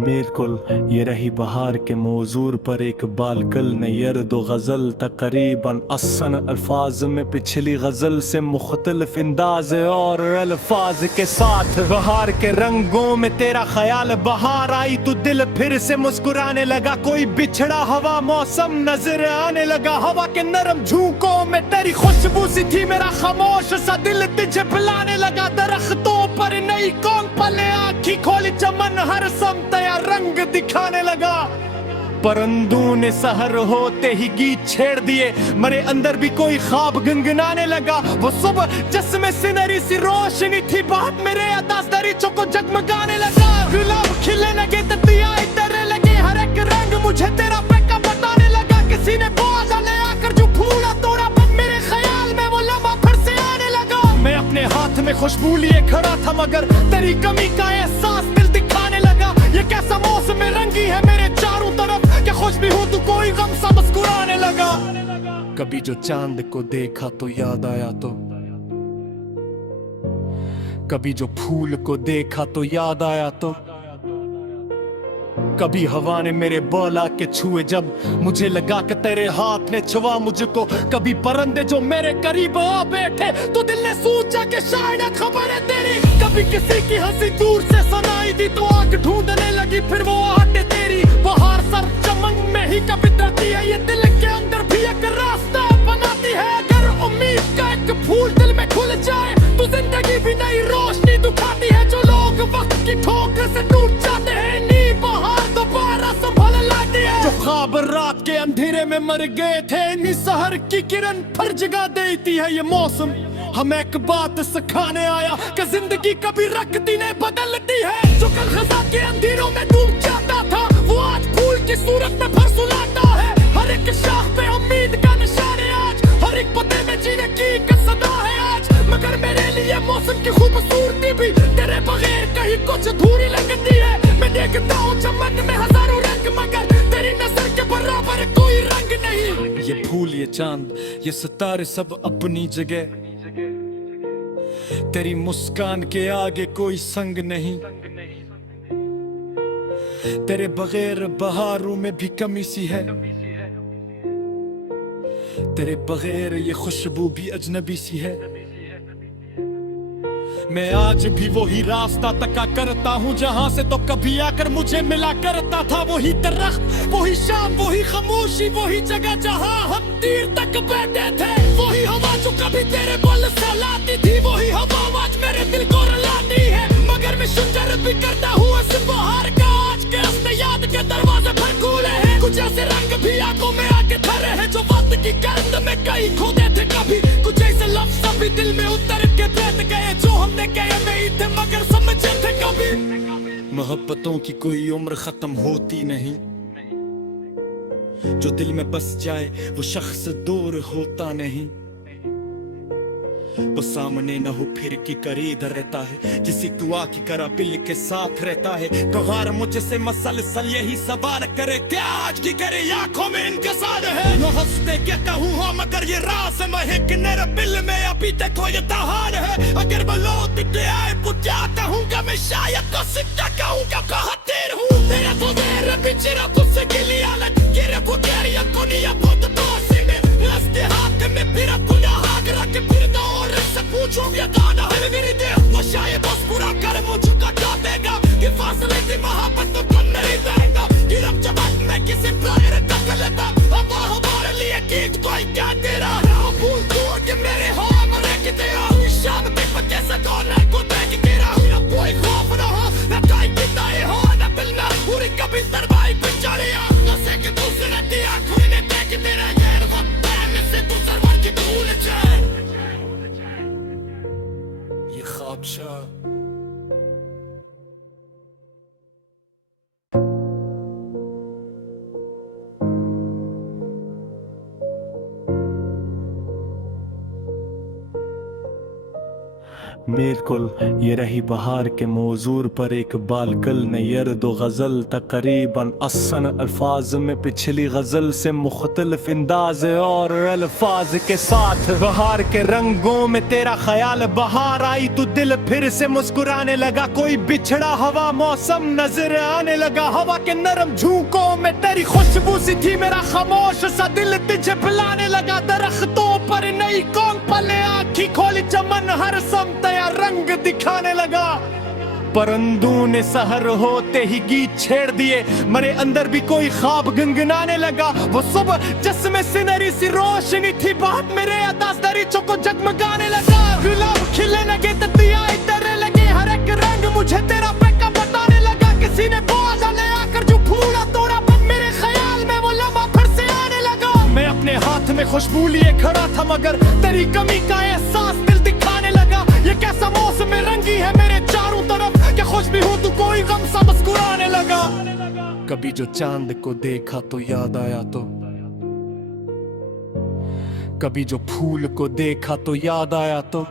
बिल्कुल, ये रही बहार के मौजूर पर एक बालकल नैयर दो गज़ल तकरीबन असन अल्फाज में पिछली गज़ल से मुख्तलिफ अंदाज और अल्फाज के साथ। बहार के रंगों में तेरा ख्याल बहार आई तो दिल फिर से मुस्कुराने लगा। कोई बिछड़ा हवा मौसम नजर आने लगा। हवा के नरम झोंकों में तेरी खुशबू सी थी। मेरा खामोश सा दिल तुझे बुलाने लगा। दरख्तों पर नई कौन पले आँखी खोली चमन हर समत रंग दिखाने लगा। परिंदों ने सहर होते ही गीत छेड़ दिए। मेरे अंदर भी कोई ख्वाब गुनगुनाने लगा। वो सुबह जिसमें सिनरी सी रोशनी थी बात मेरे अतास दरीचों को जगमगाने लगा। गुलाब खिलने लगे तितलियां इतरने लगी। हर एक रंग मुझे तेरा पैका बताने लगा। किसी ने पौधा ले आकर जो फूला तोड़ा पर मेरे ख्याल में वो लम्हा फिर से आने लगा। मैं अपने हाथ में खुशबू लिए खड़ा था मगर तेरी कमी का एहसास दिल दिखाने लगा। ये कैसा मौसम रंगी है मेरे चारों तरफ। क्या खुश भी हूँ तू कोई गम सा मुस्कुराने लगा। कभी जो चांद को देखा तो याद आया तो, कभी जो फूल को देखा तो याद आया तो, कभी हवा ने मेरे बोला के छुए जब मुझे लगा कि तेरे हाथ ने छुआ मुझको। कभी परिंदे जो मेरे करीब आ बैठे तो दिल ने सोचा कि शायद खबर है तेरी। कभी किसी की हंसी दूर से सुनाई दी तो आंख ढूंढने लगी फिर वो आहटें तेरी। बहार सर चमन में ही कभी डरती है। ये दिल के अंदर भी एक रास्ता बनाती है। अगर उम्मीद का एक फूल दिल में खुल जाए तो जिंदगी भी नई रोशनी दिखाती है। जो लोग वक्त की ठोकर से टूट जाते हैं जो ख्वाब रात के अंधेरे में मर गए थे इन्हीं सहर की किरण फिर जगा देती है। ये मौसम हमें एक बात सिखाने आया कि जिंदगी कभी रखती नहीं बदलती है। जो कल खजा के अंधेरों में डूब जाता था वो आज फूल की सूरत में फिर सुलाता है। हर एक शाख पे उम्मीद का निशान है आज। हर एक पते में जीने की एक सदा है आज। मगर मेरे लिए मौसम की खूबसूरती भी तेरे बगैर कहीं कुछ अधूरी लगती है। मैं देखता हूँ चमन में हजारों रंग मगर तेरी नजर के बराबर कोई रंग नहीं। ये फूल ये चांद ये सितारे सब अपनी जगह। तेरी मुस्कान के आगे कोई संग नहीं। तेरे बगैर बहारों में भी कमी सी है। तेरे बगैर ये खुशबू भी अजनबी सी है। मैं आज भी वही रास्ता तका करता हूँ जहाँ से तो कभी आकर मुझे मिला करता था। वही दरख्त वही शाम वही खामोशी वही जगह जहाँ हम तीर तक बैठे थे। वही हवा जो कभी तेरे बोल सहलाती थी। वही हवा आज मेरे दिल को रुलाती है। मगर मैं शुक्र भी करता हूँ इस बहार का आज के रास्ते याद के दरवाजे पर खुले हैं। कुछ ऐसे रंग भी आंखों में आके धरे हैं जो वक्त की गर्द में कहीं खोदे थे कभी। कुछ ऐसे लफ्ज़ भी दिल में उतर के बैठ गए जो हमने कहे नहीं थे मगर समझे थे कभी। मोहब्बतों की कोई उम्र खत्म होती नहीं। जो दिल में बस जाए वो शख्स दूर होता नहीं। वो सामने न हो फिर की करीब रहता है। किसी दुआ की करा बिल के साथ रहता है। कहार मुझसे मसलसल यही सवाल करे क्या आज की करे आंखों में इंतजार है। न हंसते क्या कहूँ हाँ मगर ये राज महक मेरे बिल में अभी तक कोई तहार है। अगर वो लौट के आए तो क्या कहूँगा मैं शायद तो सिक्का कहूँगा कहतेर हूँ। तेरा तो देर बिचरा तुझसे गिली हालत गिरे पुकारिया कोनिया बहुत तो में रस्ते हाथ में फिर खुदा हाथ रख फिर तो और से पूछूं ये गाना है मेरी देह वो शायद बस पूरा कर मुझको क्या देगा। कि फासले की मोहब्बत तो कम नहीं जाएगा। कि रब जब मैं किसी प्यार तक लेता अब हमारे लिए गीत कोई क्या तेरा भूल तोड़ के मेरे होम रख तेरा शाम के पत्ते से कॉर्नर को देख तेरा कोई खौफ ना हो न कोई किताए हो न बिलना पूरी कभी दरबाई पे चढ़िया नशे के दूसरे दिया कोई ने देख तेरा यार वक्त में से तू सरवर की भूल जाए। ये ख्वाबशाह बिल्कुल ये रही बहार के मौजूर पर एक बालकल नैयर दो गज़ल तकरीबन असन अल्फाज में पिछली गज़ल से मुख्तलिफ अंदाज और अल्फाज के साथ बहार के रंगों में तेरा ख्याल बहार आई तो दिल फिर से मुस्कुराने लगा। कोई बिछड़ा हवा मौसम नजर आने लगा। हवा के नरम झोंकों में तेरी खुशबू सी थी। मेरा खामोश सा दिल तुझे बुलाने लगा। दरख्तों पर नई कौन पले आँखी खोली चमन हर समत रंग दिखाने लगा। परंदों ने सहर होते ही गीत छेड़ दिए। मेरे अंदर भी कोई ख्वाब गुनगुनाने लगा। वो सुबह जिसमें सिनरी सी रोशनी थी बात मेरे दरिचों को जगमगाने लगा। गुलाब खिलने लगे ततियां इतरने लगे। हर एक रंग मुझे तेरा पैका बताने लगा। किसी ने पौधा ले आकर जो फूला तोड़ा बन मेरे ख्याल में वो लम्हा फिर से आने लगा। मैं अपने हाथ में खुशबू लिए खड़ा था मगर तेरी कमी का एहसास दिल दिखाने लगा। ये कैसा मौसम रंगी है मेरे चारों तरफ कि खुश भी हूँ तो कोई गम सा मुस्कुराने लगा। कभी जो चांद को देखा तो याद आया तो, कभी जो फूल को देखा तो याद आया तो,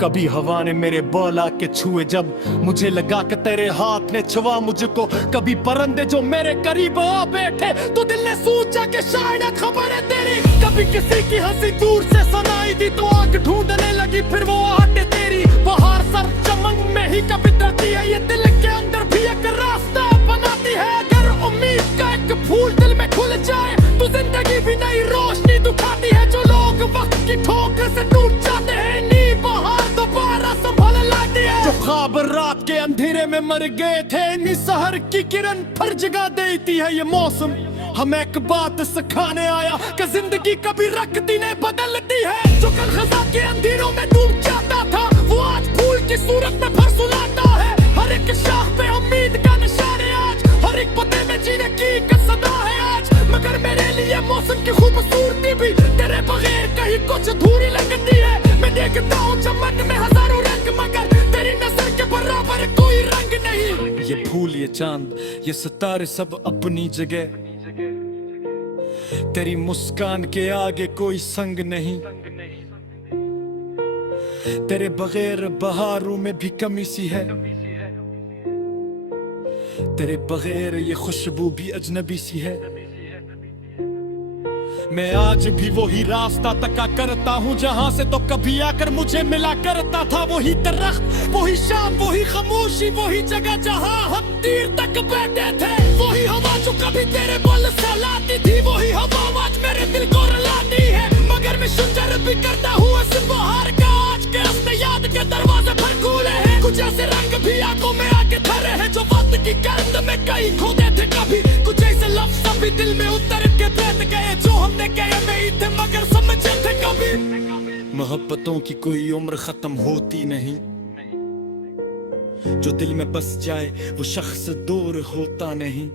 कभी हवा ने मेरे बोला के छुए जब मुझे लगा कि तेरे हाथ ने छुआ मुझको। कभी परंदे जो मेरे करीब आ बैठे तो दिल ने सोचा कि शायद खबर है तेरी। कभी किसी की हंसी दूर से सुनाई दी तो आंख ढूंढने लगी फिर वो आहटें तेरी। बहार सर चमन में ही कभी डरती है। ये दिल के अंदर भी एक रास्ता बनाती है। अगर उम्मीद का एक फूल दिल में खुल जाए तो जिंदगी भी नई रोशनी दिखाती है। जो लोग वक्त की ठोकर से टूट जाते हैं नी बहार दोबारा संभल लाती है। जो ख्वाब रात के अंधेरे में मर गए थे नी सहर की किरण फिर जगा देती है। ये मौसम हमें एक बात सिखाने आया कि जिंदगी कभी रखती नहीं बदलती है। जो कल खजा के अंधेरों में डूब जाता था वो आज फूल की सूरत में फिर सुलाता है। हर एक शाख पे उम्मीद का निशान है आज। हर एक पते में जीने की एक सदा है आज। मगर मेरे लिए मौसम की खूबसूरती भी तेरे बगैर कहीं कुछ अधूरी लगती है। मैं देखता हूँ चमन में हजारों रंग मगर तेरी नजर के बराबर कोई रंग नहीं। ये फूल ये चांद ये सितारे सब अपनी जगह, तेरी मुस्कान के आगे कोई संग नहीं। तेरे बगैर बहारों में भी कमी सी है। तेरे बगैर ये खुशबू भी अजनबी सी है। मैं आज भी वही रास्ता तका करता हूँ जहाँ से तो कभी आकर मुझे मिला करता था। वही दरख्त वही शाम वही खामोशी वही जगह जहाँ हम तीर तक बैठे थे। वही हवा जो कभी तेरे बोल सहलाती थी। वही हवा आज मेरे दिल को रुलाती है। मगर मैं शुजर भी करता हूँ इस बहार का। आज के अपने याद के दरवाजे पर खुले हैं। कुछ ऐसे रंग भी आंखों में आके धरे हैं जो वक्त की गर्द में कहीं खोदे थे कभी। कुछ ऐसे लफ्ज़ भी दिल में उतर के बैठ गए जो हमने कहे नहीं थे मगर समझे थे कभी। मोहब्बतों की कोई उम्र खत्म होती नहीं। जो दिल में बस जाए वो शख्स दूर होता नहीं।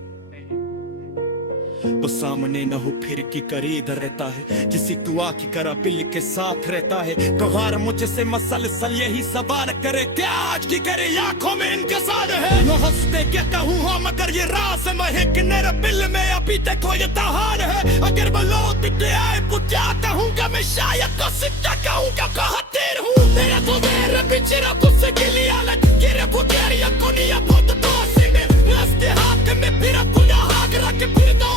वो सामने न हो फिर की करीब रहता है। किसी दुआ की करा बिल के साथ रहता है। गवार मुझसे मसलसल यही सवाल करे क्या आज की करे आंखों में इंतजार है। वो हंसते क्या कहूँ हाँ मगर ये राज है कि मेरे बिल में अभी तक ये तहार है। अगर वो लौट के आए तो क्या कहूँगा मैं शायद तो सिद्धा कहूँगा कहतेर हूँ। मेरा तो मेरा बिचरा कुछ गिली हालत गिरे बुकेरिया कोनिया बहुत तो सिंह रास्ते हाथ में फिर खुदा हाथ रख फिर तो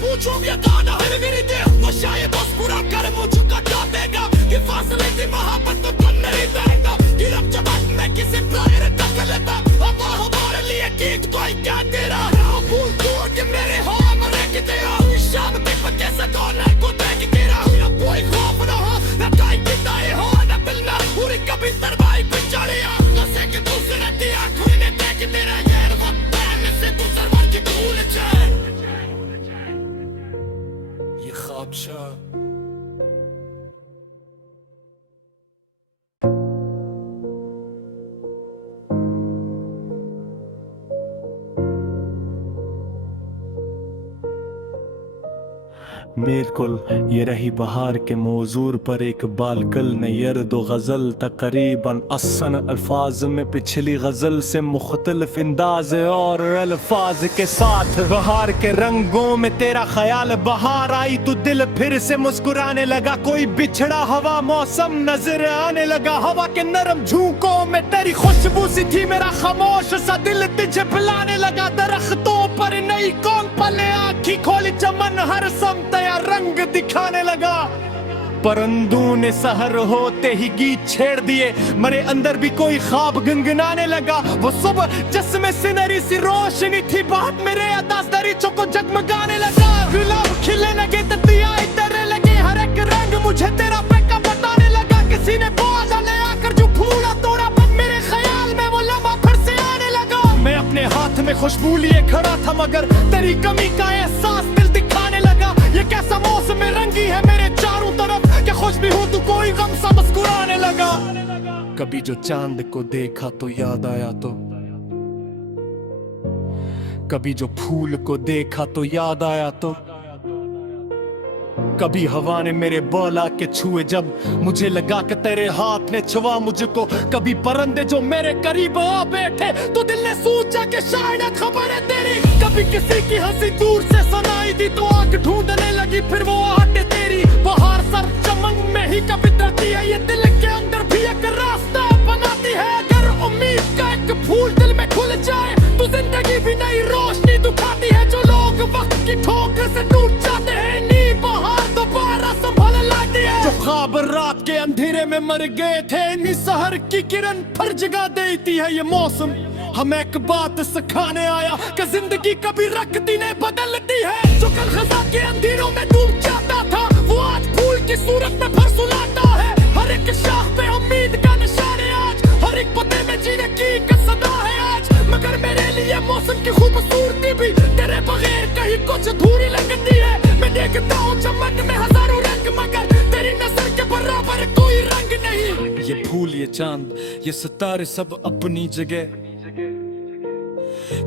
पूछो ये गाना है मेरी देह वो शायद बस पूरा कर मुझको क्या देगा। कि फासले की मोहब्बत तो कम नहीं देगा। कि रब जब मैं किसी प्यार तक लेता अब हमारे लिए गीत कोई क्या तेरा भूल तोड़ के मेरे हो मरे कि तेरा शाम के पक्के से गाना को देख तेरा कोई खौफ ना हो ना कोई किताए हो ना बिलना पूरी कभी तरवाई पे चढ़िया नशे के दूसरे दिया कोई ने देख तेरा यार वक्त में से तू सरवर की भूल जाए। ये ख्वाबशाह बिल्कुल ये रही बहार के मौजूर पर एक बालकल नयर दो गज़ल तकरीबन असन अल्फाज में पिछली गज़ल से मुख्तलिफ अंदाज और अल्फाज के साथ बहार के रंगों में तेरा ख्याल बहार आई तो दिल फिर से मुस्कुराने लगा। कोई बिछड़ा हवा मौसम नजर आने लगा। हवा के नरम झोंकों में तेरी खुशबू सी थी। मेरा खामोश सा दिल तुझे पिलाने लगा। दरख्तों पर नई कौन पले आँखी खोली चमन हर समत रंग दिखाने लगा। परंदों ने सहर होते ही गीत छेड़ दिए। मेरे अंदर भी कोई ख्वाब गुनगुनाने लगा। वो सुबह जिसमें सिनरी सी रोशनी थी बात मेरे अदास दरीचों को जगमगाने लगा। गुलाब खिलने लगे ततियाए तरह लगे। हर एक रंग मुझे तेरा पैका बताने लगा। किसी ने पौधा ले आकर जो फूला तोड़ा पर मेरे ख्याल में वो लम्हा फिर से आने लगा। मैं अपने हाथ में खुशबू लिए खड़ा था मगर तेरी कमी का एहसास दिल दिखाने लगा। ये कैसा मौसम रंगी है मेरे चारों तरफ कि खुश भी हूँ तो कोई गम सा मुस्कुराने लगा। कभी जो चांद को देखा तो याद आया तो, कभी जो फूल को देखा तो याद आया तो, कभी हवा ने मेरे बाल आके छुए जब मुझे लगा कि तेरे हाथ ने छुआ मुझको। कभी परंदे जो मेरे करीब आ बैठे तो दिल ने सोचा कि शायद खबर है तेरी। कभी किसी की हंसी दूर से सुनाई दी तो आंख ढूंढने लगी फिर वो आहटें तेरी। बहार सर चमन में ही कभी डरती है ये दिल के अंदर भी एक रास्ता बनाती है। अगर उम्मीद का एक फूल दिल में खुल जाए तो जिंदगी भी नई रोशनी दिखाती है। जो लोग वक्त की ठोकर से टूट जाते हैं नी बहार दोबारा संभल लाती है। जो ख्वाब रात के अंधेरे में मर गए थे नी सहर की किरण फिर जगा देती है ये मौसम। हम एक बात सिखाने आया कि जिंदगी कभी रखती नहीं बदलती है। जो कल खजा के अंधेरों में डूब जाता था वो आज फूल की सूरत में फिर सुलाता है। हर एक शाख पे उम्मीद का निशान है आज। हर एक पते में जीने की एक सदा है आज। मगर मेरे लिए मौसम की खूबसूरती भी तेरे बगैर कहीं कुछ अधूरी लगती है। मैं देखता हूँ चमन में हजारों रंग मगर तेरी नजर के बराबर कोई रंग नहीं। ये फूल ये चांद ये सितारे सब अपनी जगह,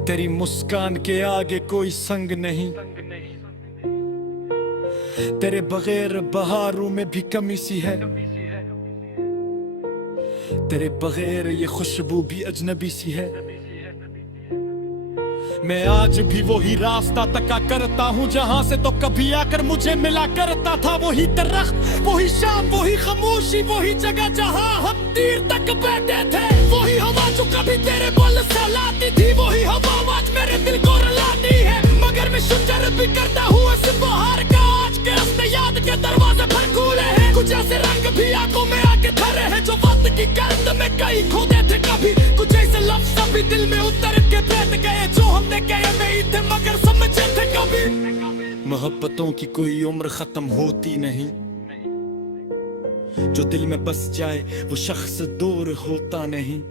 तेरी मुस्कान के आगे कोई संग नहीं। तेरे बगैर बहारों में भी कमी सी है। तेरे बगैर ये खुशबू भी अजनबी सी है। मैं आज भी वही रास्ता तका करता हूँ जहाँ से तो कभी आकर मुझे मिला करता था। वही दरख्त वही शाम वही खामोशी वही जगह जहाँ हम तीर तक बैठे थे। वही हवा जो कभी तेरे बोल सहलाती थी वही हवा आज मेरे दिल को रुलाती है। मगर मैं शुक्र भी करता हूँ इस बहार का आज के अपने याद के दरवाजे पर खुले हैं। कुछ ऐसे रंग भी आंखों में आके धरे हैं जो वक्त की गर्द में कहीं खोदे थे कभी। कुछ ऐसे लफ्ज़ भी दिल में उतर के बैठ गए जो हमने कहे नहीं थे मगर समझे थे कभी। मोहब्बतों की कोई उम्र खत्म होती नहीं। जो दिल में बस जाए वो शख्स दूर होता नहीं।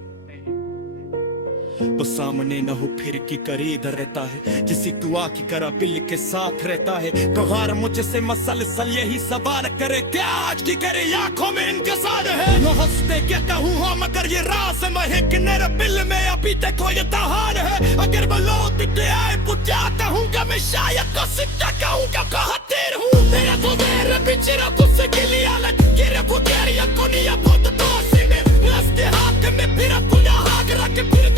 वो सामने न हो फिर की करीब रहता है। किसी दुआ की तरह बिल के साथ रहता है। गवार मुझसे मसलसल यही सवाल करे क्या आज की करे आंखों में इंतजार है। वो हंसते क्या कहूँ हाँ मगर ये राज है कि मेरे बिल में अभी देखो ये दहाड़ है। अगर वो लौट के आए तो क्या कहूँगा मैं शायद तो सिक्का कहूँगा कहतेर हूँ। मेरा तो मेरे बिचरा तुझसे गिली हालत गिरे बुतेरी अकोनिया बहुत तो में रस्ते हाथ में फिर खुदा हाथ रख फिर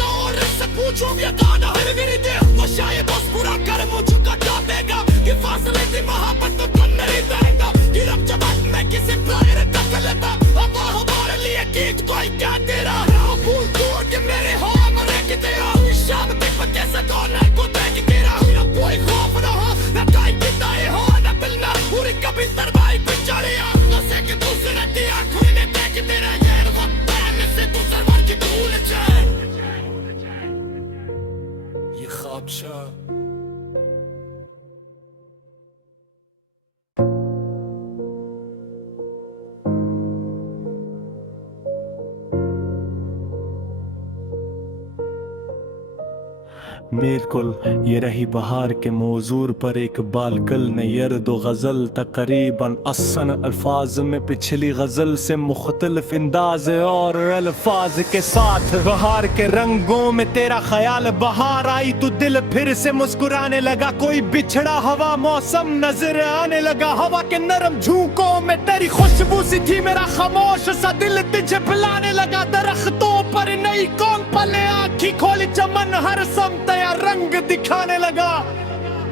पूछो ये गाना है मेरी दिल वो शायद बस पूरा कर मुझको कटा देगा। कि फासले से मोहब्बत तो कम नहीं रहेगा। कि रब जब मैं किसी प्यार तक लेता अब हमारे लिए गीत कोई क्या तेरा भूल तोड़ के मेरे हो मरे कि तेरा शाम तक मैं कैसे कौन को देख तेरा कोई खौफ ना हो ना कोई किताए हो ना बिलना पूरी कभी तरवाई पे चढ़े नशे के दूसरे की आंखों में देख तेरा यार वक्त है से दूसरे बार की भूल जाए। ये ख्वाबशाह बिल्कुल ये रही बहार के मौजूर पर एक बालकल ने यर्द व गज़ल तकरीबन असन अल्फाज में पिछली गज़ल से मुख्तलिफ अंदाज और अल्फाज के साथ बहार के रंगों में तेरा ख्याल बहार आई तो दिल फिर से मुस्कुराने लगा। कोई बिछड़ा हवा मौसम नजर आने लगा। हवा के नरम झोंकों में तेरी खुशबू सी थी। मेरा खामोश सा दिल तुझे बुलाने लगा। दरख्तों पर नई कौन पले आँखी खोली चमन हर समत रंग दिखाने लगा।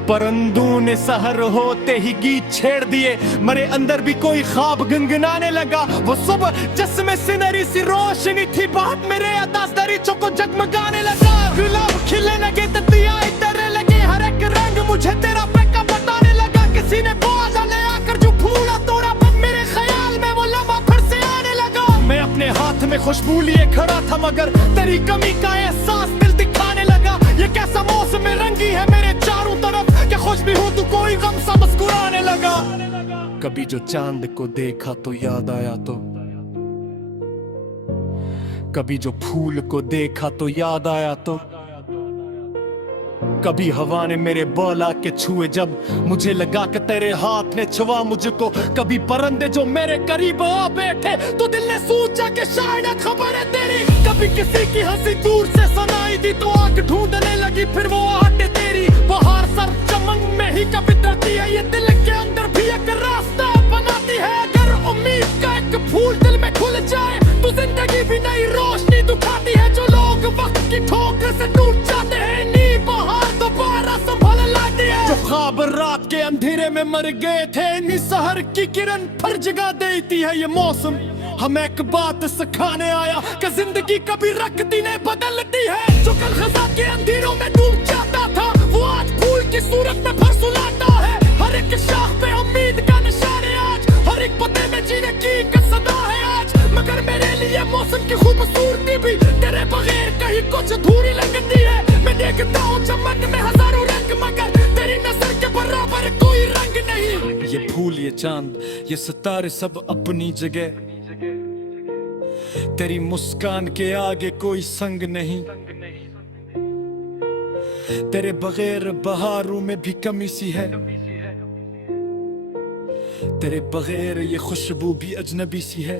परंदों ने सहर होते ही गीत छेड़ दिए। मेरे अंदर भी कोई ख्वाब गुनगुनाने लगा। वो सुबह जिसमें सिनरी सी रोशनी थी बात मेरे अदास दरीचों को जगमगाने लगा। गुलाब खिले लगे ततियाए तेरे लगे हर एक रंग मुझे तेरा पैका बताने लगा। किसी ने बाजा ले आकर जो फूला तोड़ा बस मेरे ख्याल में वो लम्हा फिर से आने लगा। मैं अपने हाथ में खुशबू लिए खड़ा था मगर तेरी कमी का एहसास दिल दिखाने लगा। ये कैसा मौसम रंगी है मेरे चारों तरफ कि खुश भी हूँ तो कोई गम सा मुस्कुराने लगा। कभी जो चांद को देखा तो याद आया तो कभी जो फूल को देखा तो याद आया तो कभी हवा ने मेरे बाल आके छुए जब मुझे लगा कि तेरे हाथ ने छुआ मुझको। कभी परंदे जो मेरे करीब आ बैठे तो दिल ने सोचा कि शायद खबर है तेरी। कभी किसी की हंसी दूर से सुनाई दी तो आंख ढूंढने लगी फिर वो आहट तेरी। बहार सर चमन में ही कभी डरती है ये दिल के अंदर भी एक रास्ता बनाती है। अगर उम्मीद का एक फूल दिल में खुल जाए तो जिंदगी भी नई रोशनी दिखाती है। जो लोग वक्त की ठोकर से टूट जाते हैं जो ख्वाब रात के अंधेरे में मर गए थे इन्हीं सहर की किरण फिर जगा देती है ये मौसम। हम एक बात सिखाने आया कि जिंदगी कभी रखती नहीं बदलती है। जो कल खजा के अंधेरों में डूब जाता था वो आज फूल की सूरत में फिर सुलाता है। हर एक शाख पे उम्मीद का निशान है आज। हर एक पते में जीने की एक सदा है आज। मगर मेरे लिए मौसम की खूबसूरती भी तेरे बगैर कहीं कुछ अधूरी लगती है। मैं देखता हूँ चमन में हजारों रंग मगर तेरी नजर के बराबर कोई रंग नहीं। ये फूल ये चांद ये सितारे सब अपनी जगह तेरी मुस्कान के आगे कोई संग नहीं। तेरे बगैर बहारों में भी कमी सी है। तेरे बगैर ये खुशबू भी अजनबी सी है।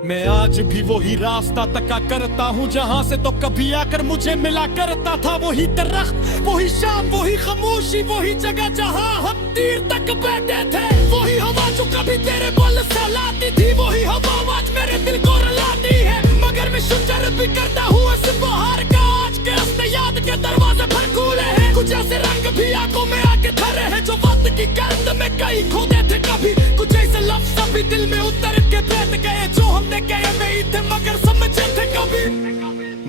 मैं आज भी वही रास्ता तका करता हूँ जहाँ से तो कभी आकर मुझे मिला करता था। वही दरख्त वही शाम वही खामोशी वही जगह जहाँ हम तीर तक बैठे थे। वही हवा जो कभी तेरे बल सहलाती थी वही हवा आज मेरे दिल को रुलाती है। मगर मैं शुक्र भी करता हूँ इस बहार का आज के अपने याद के दरवाजे पर खुले हैं। कुछ ऐसे रंग भी आंखों में आके धरे हैं जो वक्त की गर्द में कहीं खोदे थे कभी। कुछ ऐसे लफ्ज़ भी दिल में उतर के बैठ गए जो हमने कहे नहीं थे मगर समझे थे कभी।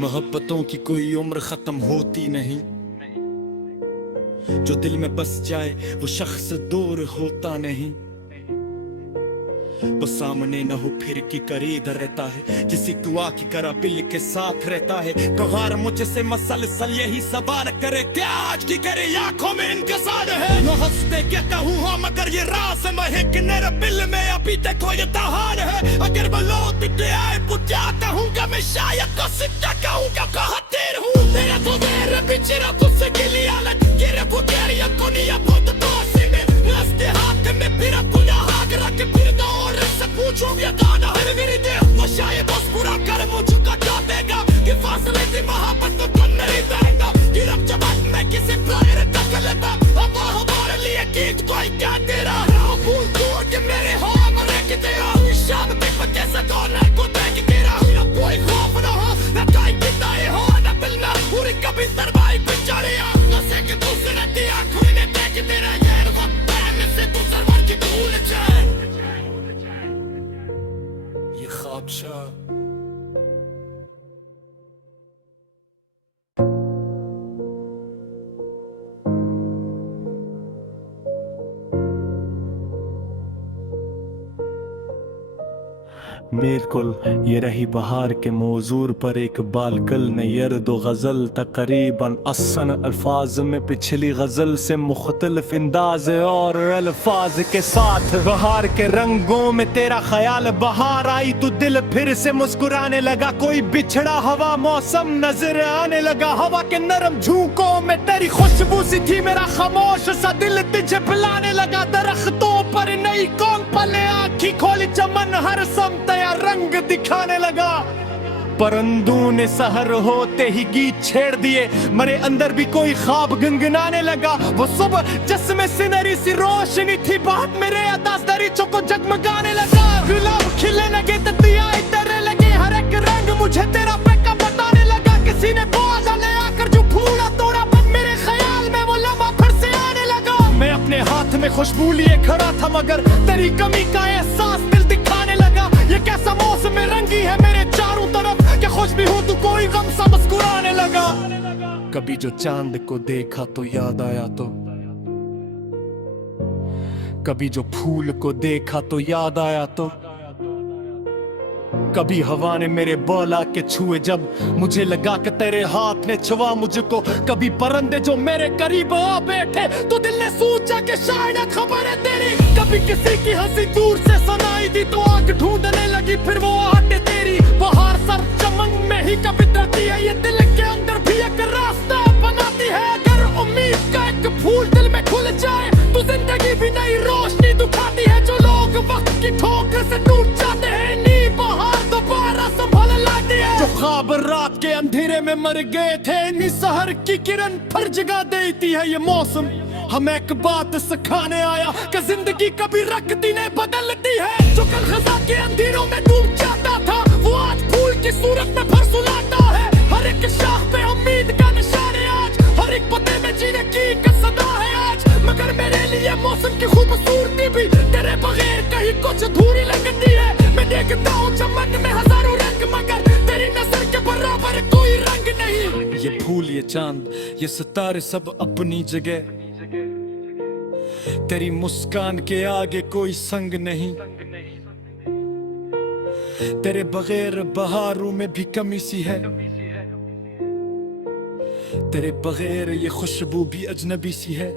मोहब्बतों की कोई उम्र खत्म होती नहीं। जो दिल में बस जाए वो शख्स दूर होता नहीं। वो सामने न हो फिर की करीब रहता है। किसी दुआ की करा बिल के साथ रहता है। कहार मुझसे मसलसल यही सवाल करे क्या आज की करे आंखों में इंतजार है। न हंसते क्या कहूँ हाँ मगर ये राज है कि मेरे बिल में अभी देखो ये तहार है। अगर वो लौट के आए तो क्या कहूँगा मैं शायद तो सिद्धा कहूँगा कहते हूँ। तेरा तो मेरे बिछड़ा तुझसे गिली हालत गिरे बुकेरिया कोनिया बहुत तो हंसी में रस्ते हाथ में फिर पुण्य हाथ रख फिर दो पूछो ये गाना है मेरी देह वो शायद बस पूरा कर मुझको क्या देगा। कि फासले से मोहब्बत तो कम नहीं देगा। कि रब जबान में किसी प्यार तक लेता अब हमारे लिए गीत कोई क्या दे रहा है। भूल तोड़ के मेरे हो मरे कि तेरा शाम पे कैसे कौन को देख तेरा ना कोई खौफ ना हो ना कोई किताए हो ना बिलना पूरी कभी दरबाई पे चढ़े ना से कि दूसरे की आंखों ने देख तेरा यार वक्त है से तू सरवर की भूल जाए। ये ख्वाबशाह बिल्कुल ये रही बहार के मौजूर पर एक बालकल ने यर्द व गज़ल तकरीबन असन अल्फाज में पिछली गज़ल से मुख्तलिफ अंदाज और अल्फाज के साथ बहार के रंगों में तेरा ख्याल बहार आई तो दिल फिर से मुस्कुराने लगा। कोई बिछड़ा हवा मौसम नजर आने लगा। हवा के नरम झोंकों में तेरी खुशबू सी थी। मेरा खामोश सा दिल तुझे पिलाने लगा। दरख्तों पर नई कौन पले आँखी खोली चमन हर समत रंग दिखाने लगा। परंदों ने सहर होते ही गीत छेड़ दिए। मेरे अंदर भी कोई ख्वाब गुनगुनाने लगा। वो सुबह जिसमें सिनरी सी रोशनी थी बात मेरे अदास दरीचों को जगमगाने लगा। गुलाब खिले लगे ततियां इतरने लगे। हर एक रंग मुझे तेरा पैका बताने लगा। किसी ने बाजा ले आकर जो फूला तोड़ा बस मेरे ख्याल में वो लम्हा फिर से आने लगा। मैं अपने हाथ में खुशबू लिए खड़ा था मगर तेरी कमी का एहसास दिल दिखाने लगा। ये कैसा मौसम रंगी है मेरे चारों तरफ क्या खुश भी हो तो कोई गम सा मुस्कुराने लगा। कभी जो चांद को देखा तो याद आया तो, कभी जो फूल को देखा तो याद आया तो, कभी हवा ने मेरे बाल आके छुए जब मुझे लगा कि तेरे हाथ ने छुआ मुझको। कभी परंदे जो मेरे करीब आ बैठे तो दिल ने सोचा कि शायद खबर है तेरी। कभी किसी की हंसी दूर से सुनाई दी तो आंख ढूंढने लगी फिर वो आहट तेरी। बहार सर चमन में ही कविताती है ये दिल के अंदर भी एक रास्ता बनाती है। अगर उम्मीद का एक फूल दिल में खुल जाए तो जिंदगी भी नई रोशनी दिखाती है। जो लोग वक्त की ठोकर से टूट जाते हैं जो ख्वाब रात के अंधेरे में मर गए थे इन्हीं सहर की किरण फिर जगा देती है ये मौसम। हम एक बात सिखाने आया कि जिंदगी कभी रखती नहीं बदलती है। जो कल खजा के अंधेरों में डूब जाता था वो आज फूल की सूरत में फिर सुलाता है। हर एक शाख पे उम्मीद का निशान है आज। हर एक पते में जीने की एक सदा है आज। मगर मेरे लिए मौसम की खूबसूरती भी तेरे बगैर कहीं कुछ अधूरी लगती है। मैं देखता हूँ चमन में हजारों रंग मगर तेरी नजर के बराबर कोई रंग नहीं। ये फूल ये चांद ये सितारे सब अपनी जगह तेरी मुस्कान के आगे कोई संग नहीं। तेरे बगैर बहारों में भी कमी सी है। तेरे बगैर ये खुशबू भी अजनबी सी है।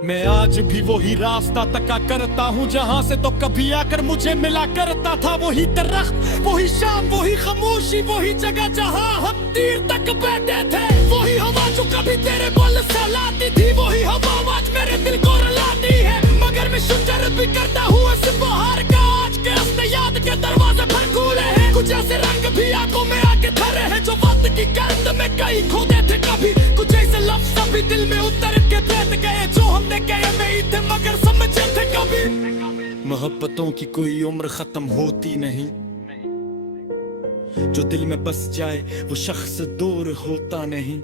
मैं आज भी वही रास्ता तका करता हूँ जहाँ से तो कभी आकर मुझे मिला करता था। वही दरख्त वही शाम वही खामोशी वही जगह जहाँ हम तीर तक बैठे थे। वही हवा जो कभी तेरे बल सहलाती थी वही हवा आज मेरे दिल को रुलाती है। मगर मैं शुक्र भी करता हूँ इस बहार का आज के अपने याद के दरवाजे फिर खुले हैं। कुछ ऐसे रंग भी आंखों में आके धरे हैं जो वक्त की गर्द में कहीं खोदे थे कभी। कुछ ऐसे लफ्ज़ भी दिल में उतर के बैठ गए जो हमने कहे नहीं थे मगर समझे थे कभी। मोहब्बतों की कोई उम्र खत्म होती नहीं। जो दिल में बस जाए वो शख्स दूर होता नहीं।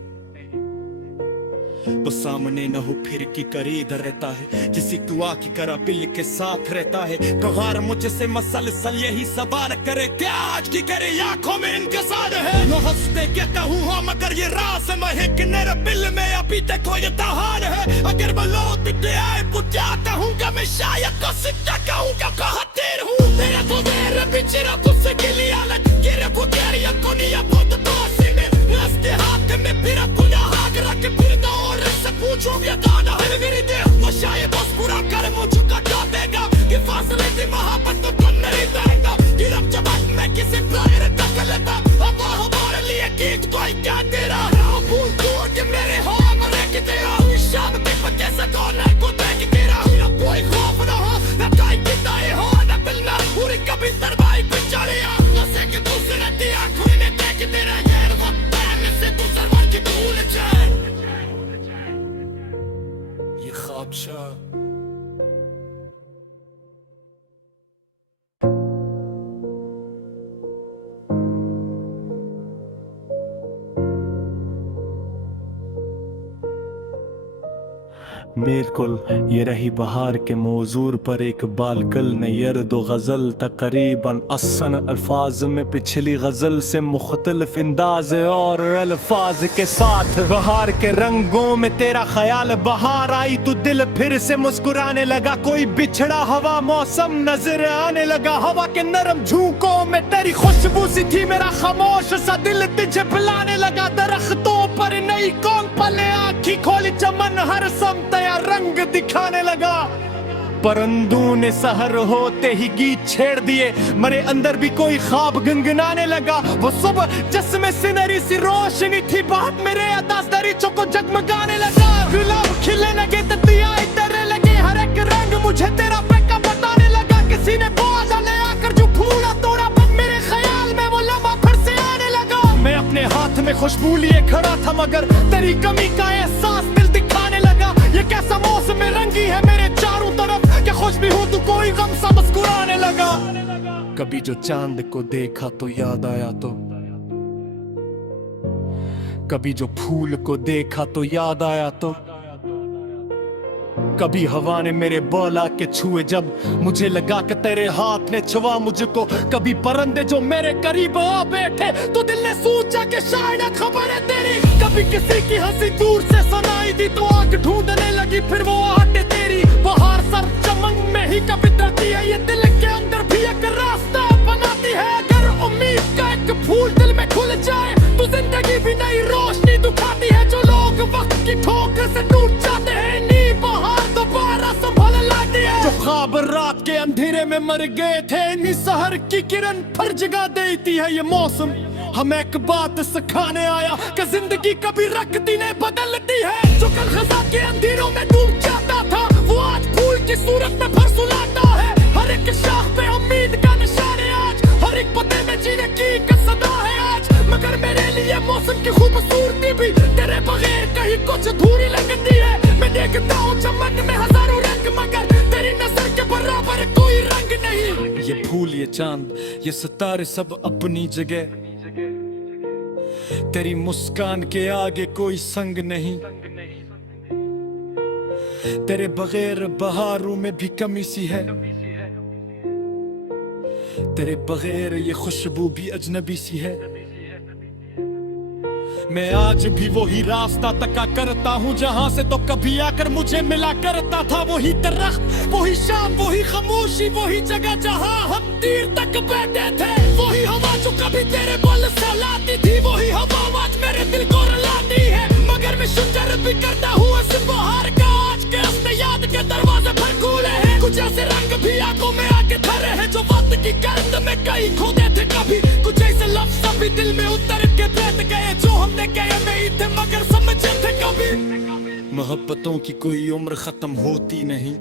वो सामने न हो फिर की करीब रहता है। किसी दुआ की करा बिल के साथ रहता है। त्योहार मुझसे मसलसल यही सवाल करे क्या आज की करे आंखों में इंतजार है। नो हंसते कहता हूँ हाँ मगर ये राज है कि मेरे बिल में अभी तक ये तहार है। अगर मैं लौट के आए बुझाता हूँ मैं शायद तो सिक्का कहूँगा कहतेर हूँ। तेरा तो मेरा बिछड़ा तुझसे गिली हालत गिरे बुझेरिया कोनिया बहुत तो में रस्ते हाथ में फिर पुण्य हाथ रख फिर दो पूछो ये गाना है मेरी देह वो शायद बस पूरा कर मुझको क्या देगा कि फासले से मोहब्बत तो कम नहीं जाएगा। कि रब जब मैं किसी प्यार तक लेता अब हमारे लिए गीत कोई क्या तेरा भूल दूर के मेरे हो मरे कि तेरा शाम में पत्ते से कौन को देख तेरा ना कोई खौफ ना हो ना कोई किताए हो ना मिलना पूरी कभी तरबाई पे चढ़िया न से कि दूसरे दिया कोई ने देख तेरा यार वक्त है से तू सरवर की भूल जाए। बिल्कुल ये रही बहार के मौजूर पर एक बालकल ने यर्द व गज़ल तकरीबन असन अल्फाज में पिछली गज़ल से मुख्तलिफ अंदाज और अल्फाज के साथ बहार के रंगों में तेरा ख्याल बहार आई तो दिल फिर से मुस्कुराने लगा। कोई बिछड़ा हवा मौसम नजर आने लगा, हवा के नरम झोंकों में तेरी खुशबू सी थी, मेरा खामोश सा दिल तुझे बुलाने लगा। दरख्तों पर नई कौन पले आँखी खोली, चमन हर समत रंग दिखाने लगा। परिंदों ने सहर होते ही गीत छेड़ दिए, मेरे अंदर भी कोई ख्वाब गुनगुनाने लगा। वो सुबह जिसमें सिनरी सी रोशनी थी, बात मेरे अदास दरीचों को जगमगाने लगा। गुलाब खिले लगे, तितलियां इतरने लगे, हर एक रंग मुझे तेरा पक्का बताने लगा। किसी ने बाजा ले आकर जो फूला तोड़ा, बस मेरे ख्याल में वो लम्हा फिर से आने लगा। मैं अपने हाथ में खुशबू लिए खड़ा था, मगर तेरी कमी का एहसास दिल दिखाने लगा। ये कैसा मौसम रंगी है मेरे चारों तरफ, क्या खुश भी हूँ तो कोई गम सा मुस्कुराने लगा। कभी जो चांद को देखा तो याद आया, तो कभी जो फूल को देखा तो याद आया, तो कभी हवा ने मेरे बोला के छुए जब मुझे लगा कि तेरे हाथ ने छुआ मुझको। कभी परिंदे जो मेरे करीब आ बैठे तो दिल ने सोचा कि शायद खबर है तेरी। कभी किसी की हंसी दूर से सुनाई दी तो आंख ढूंढने लगी, फिर वो आहट तेरी। बहार सर चमन में ही कविताती है, ये दिल के अंदर भी एक रास्ता बनाती है। अगर उम्मीद का एक फूल दिल में खुल जाए तो जिंदगी भी नई रोशनी दिखाती है। जो लोग वक्त की ठोकर से टूट जाते हैं, जो ख्वाब रात के अंधेरे में मर गए थे, इन्हीं सहर की किरण फिर जगा देती है ये मौसम। हमें एक बात सिखाने आया कि जिंदगी कभी रखती नहीं बदलती है। जो कल खजा के अंधेरों में डूब जाता था, वो आज फूल की सूरत में फिर सुलाता है। हर एक शाख पे उम्मीद का निशान है आज, हर एक पते में जीने की एक सदा है आज। मगर मेरे लिए मौसम की खूबसूरती भी तेरे बगैर कहीं कुछ अधूरी लगती है। मैं देखता हूँ चमन में हजारों रंग, मगर तेरी नजर के बराबर कोई रंग नहीं। ये फूल ये चांद ये सितारे सब अपनी जगह, तेरी मुस्कान के आगे कोई संग नहीं। तेरे बगैर बहारों में भी कमी सी है, तेरे बगैर ये खुशबू भी अजनबी सी है। मैं आज भी वही रास्ता तका करता हूँ जहाँ से तो कभी आकर मुझे मिला करता था। वही दरख्त वही शाम वही खामोशी, वही जगह जहाँ हम तीर तक बैठे थे। वही हवा जो कभी तेरे बल सहलाती थी, वही हवा आज मेरे दिल को रुलाती है। मगर मैं शुक्र भी करता हूँ इस बहार का, आज के अपने याद के दरवाजे पर खुले हैं। कुछ ऐसे रंग भी आंखों में आके धरे हैं, जो वक्त की गर्द में कहीं खोदे थे कभी। कुछ ऐसे लफ्ज़ भी दिल में उतर के बैठ गए, जो हमने कहे नहीं थे मगर समझे थे कभी। मोहब्बतों की कोई उम्र खत्म होती नहीं,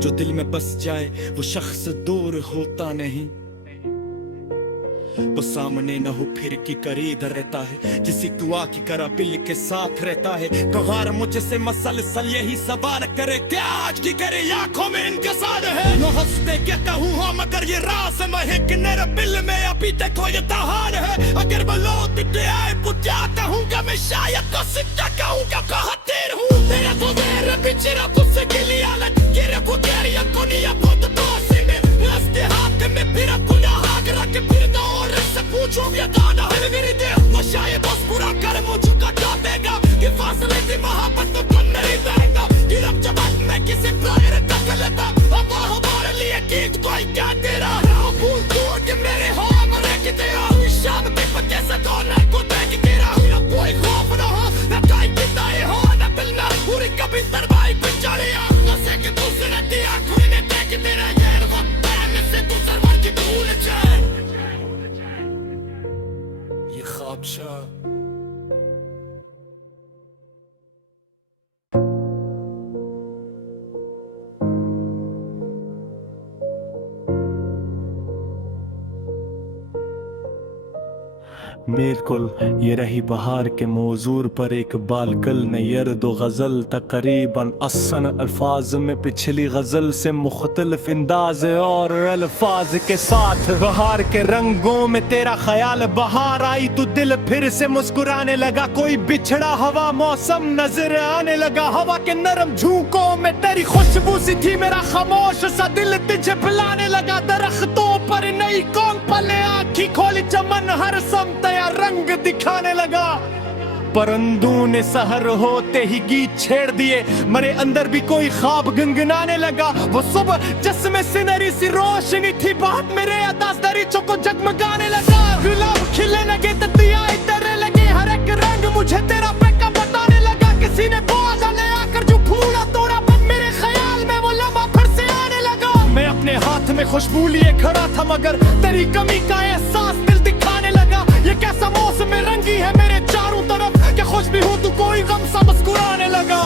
जो दिल में बस जाए वो शख्स दूर होता नहीं। वो सामने न हो फिर की करीब रहता है, जिसी दुआ की करा बिल के साथ रहता है। तो हर मुझसे मसलसल यही सवाल करे, क्या आज की करे आंखों में इंकसार है। नो हंसते क्या कहूँ हाँ, मगर ये राज है कि मेरे दिल में अभी तक कोई तहार है। अगर मैं लौट के आए बुझाता हूँ क्या मैं शायद तो सिक्का कहूँ क्या कहते हूँ। तेरा तो मेरा बिछड़ा तुझसे गिली हालत, गिरे बुझेरी दुनिया बहुत दोषी में रस्ते हाथ में फिर खुदा हाथ रख फिर पूछो ये दादा है मेरी देह तो शायद बस पूरा कर मुझको डालेगा कि फासले की मोहब्बत तो कम नहीं रहेगा। कि अब जब मैं किसी प्यार तक लेता अब हमारे लिए गीत कोई क्या तेरा भूल दूर के मेरे हो मरे कि तेरा शाम के पत्ते से तो ना को देख तेरा कोई खौफ ना हो ना कोई किताए हो ना बिल ना बिल्कुल, ये रही बहार के मौजूर पर एक बालकल नयर दो गज़ल तकरीबन असन अल्फाज में पिछली गज़ल से मुख्तलिफ अंदाज और अल्फाज के साथ। बहार के रंगों में तेरा ख्याल बहार आई तो दिल फिर से मुस्कुराने लगा। कोई बिछड़ा हवा मौसम नजर आने लगा। हवा के नरम झोंकों में तेरी खुशबू सी थी। मेरा खामोश सा दिल तुझे बुलाने लगा। दरख्तों पर नई कौन पले आँखी खोली चमन हर समत रंग दिखाने लगा। परिंदों ने सहर होते ही गीत छेड़ दिए। मेरे अंदर भी कोई ख्वाब गुनगुनाने लगा। वो सुबह जिसमें सिनरी सी रोशनी थी बात मेरे अतास दरीचों को जगमगाने लगा। गुलाब खिले लगे ततियाएं तैरने लगे। हर एक रंग मुझे तेरा पैका बताने लगा। किसी ने बाजा ले आकर जो फूला तोड़ा पर मेरे ख्याल में वो लम्हा फिर से आने लगा। मैं अपने हाथ में खुशबू लिए खड़ा था मगर तेरी कमी का एहसास दिल दिखाने लगा। ये कैसा मौसम में रंगी है मेरे चारों तरफ। क्या खुश भी हूँ तो कोई गम सा मुस्कुराने लगा।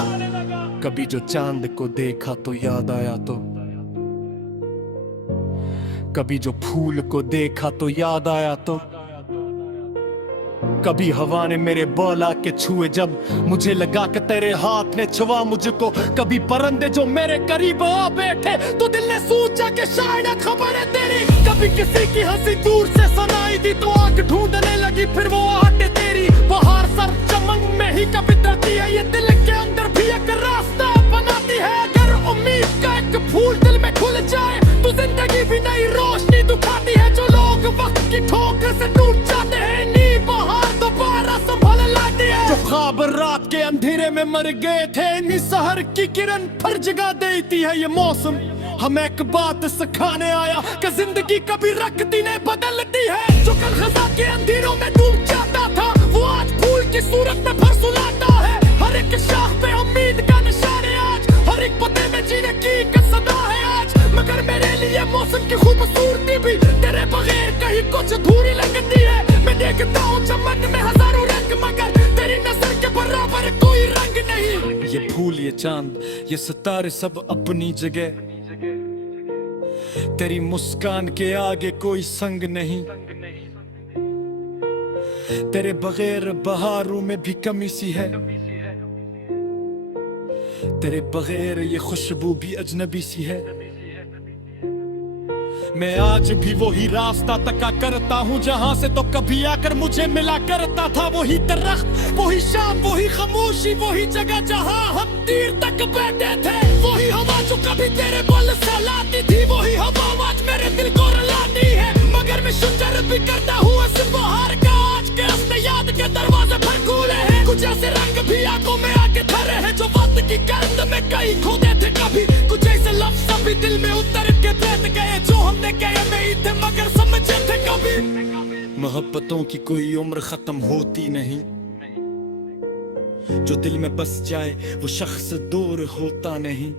कभी जो चांद को देखा तो याद आया तो, कभी जो फूल को देखा तो याद आया तो, कभी हवा ने मेरे बोला के छुए जब मुझे लगा कि तेरे हाथ ने छुआ मुझको। कभी परिंदे जो मेरे करीब आ बैठे तो दिल ने सोचा कि शायद खबर है तेरी। कभी किसी की हंसी दूर से सुनाई दी तो आंख ढूंढने लगी फिर वो आहट तेरी। बाहर सर चमन में ही कभी डरती है ये दिल के अंदर भी एक रास्ता बनाती है। अगर उम्मीद का एक फूल दिल में खुल जाए तो जिंदगी भी नई रोशनी दिखाती है। जो लोग वक्त की ठोकर से टूट जाते हैं नी बाहर दोबारा संभल लाती है। जो ख्वाब रात के अंधेरे में मर गए थे नी सहर की किरण फिर जगा देती है। ये मौसम हमें एक बात सिखाने आया कि जिंदगी कभी रखती नहीं बदलती है। जो कल खजा के अंधेरों में डूब जाता था वो आज फूल की सूरत में फिर सुलाता है। हर एक शाख पे उम्मीद का निशान है आज। हर एक पते में जीने की एक सदा है आज। मगर मेरे लिए मौसम की खूबसूरती भी तेरे बगैर कहीं कुछ अधूरी लगती है। मैं देखता हूँ चमन में हजारों रंग मगर तेरी नजर के बराबर कोई रंग नहीं। ये फूल ये चांद ये सितारे सब अपनी जगह। तेरी मुस्कान के आगे कोई संग नहीं। तेरे बगैर बहारों में भी कमी सी है। तेरे बगैर ये खुशबू भी अजनबी सी है। मैं आज भी वही रास्ता तका करता हूँ जहाँ से तो कभी आकर मुझे मिला करता था। वही दरख्त वही शाम वही खामोशी वही जगह जहाँ हम तीर तक बैठे थे। वही हवा जो कभी तेरे बल सहलाती थी वही हवा आज मेरे दिल को रुलाती है। मगर मैं शुक्र भी करता हूँ इस बहार का आज के अपने याद के दरवाजे पर खुले हैं। कुछ ऐसे रंग भी आंखों में आके धरे हैं जो वक्त की गर्द में कहीं खोदे थे कभी। कुछ ऐसे लफ्ज़ भी दिल में उतर के बैठ गए जो हमने कहे नहीं थे मगर समझे थे कभी। मोहब्बतों की कोई उम्र खत्म होती नहीं। जो दिल में बस जाए वो शख्स दूर होता नहीं।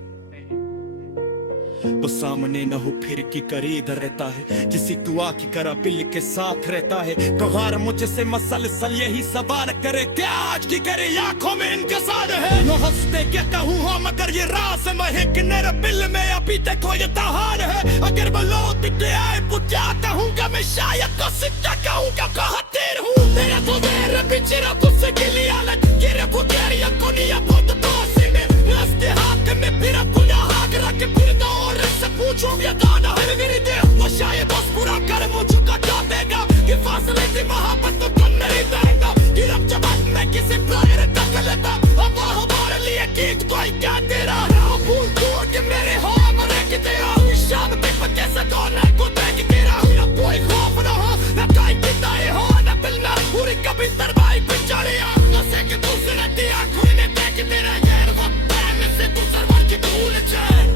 वो सामने न हो फिर की करीब रहता है। किसी दुआ की करा बिल के साथ रहता है। तो हार मुझसे मसलसल यही सवाल करे क्या आज की करे आंखों में इंतजार है। नो हंसते क्या कहूँ हाँ मगर ये राज है कि मेरे बिल में अभी देखो ये तहार है। अगर वो लौट के आए तो क्या कहूँगा मैं शायद तो सिक्का कहूँगा कहतेर हूँ। तेरा तो मेरे बिचरा तुझसे गिली आलत गिरे बुकेरी अकोनिया बहुत तो सिंगे रस्ते हाथ में फिर पुना हाथ रख फिर दो और से पूछो ये गाना है मेरी दिल वो शायद बस पूरा कर मुझको क्या देगा कि फासले की मोहब्बत तो कम नहीं देगा। कि रब जबान में किसी प्यार तक लेता अब हमारे लिए गीत कोई क्या तेरा भूल दूर के मेरे हो मरे कि तेरा शाम के पत्ते से गाना को देख तेरा ना कोई खौफ ना हो ना कोई किताए हो ना बिलना पूरी कभी तरवाई पे चढ़िया ना से कि दूसरे दिया कोई ने देख तेरा यार वक्त में से तू सरवर की भूल जाए।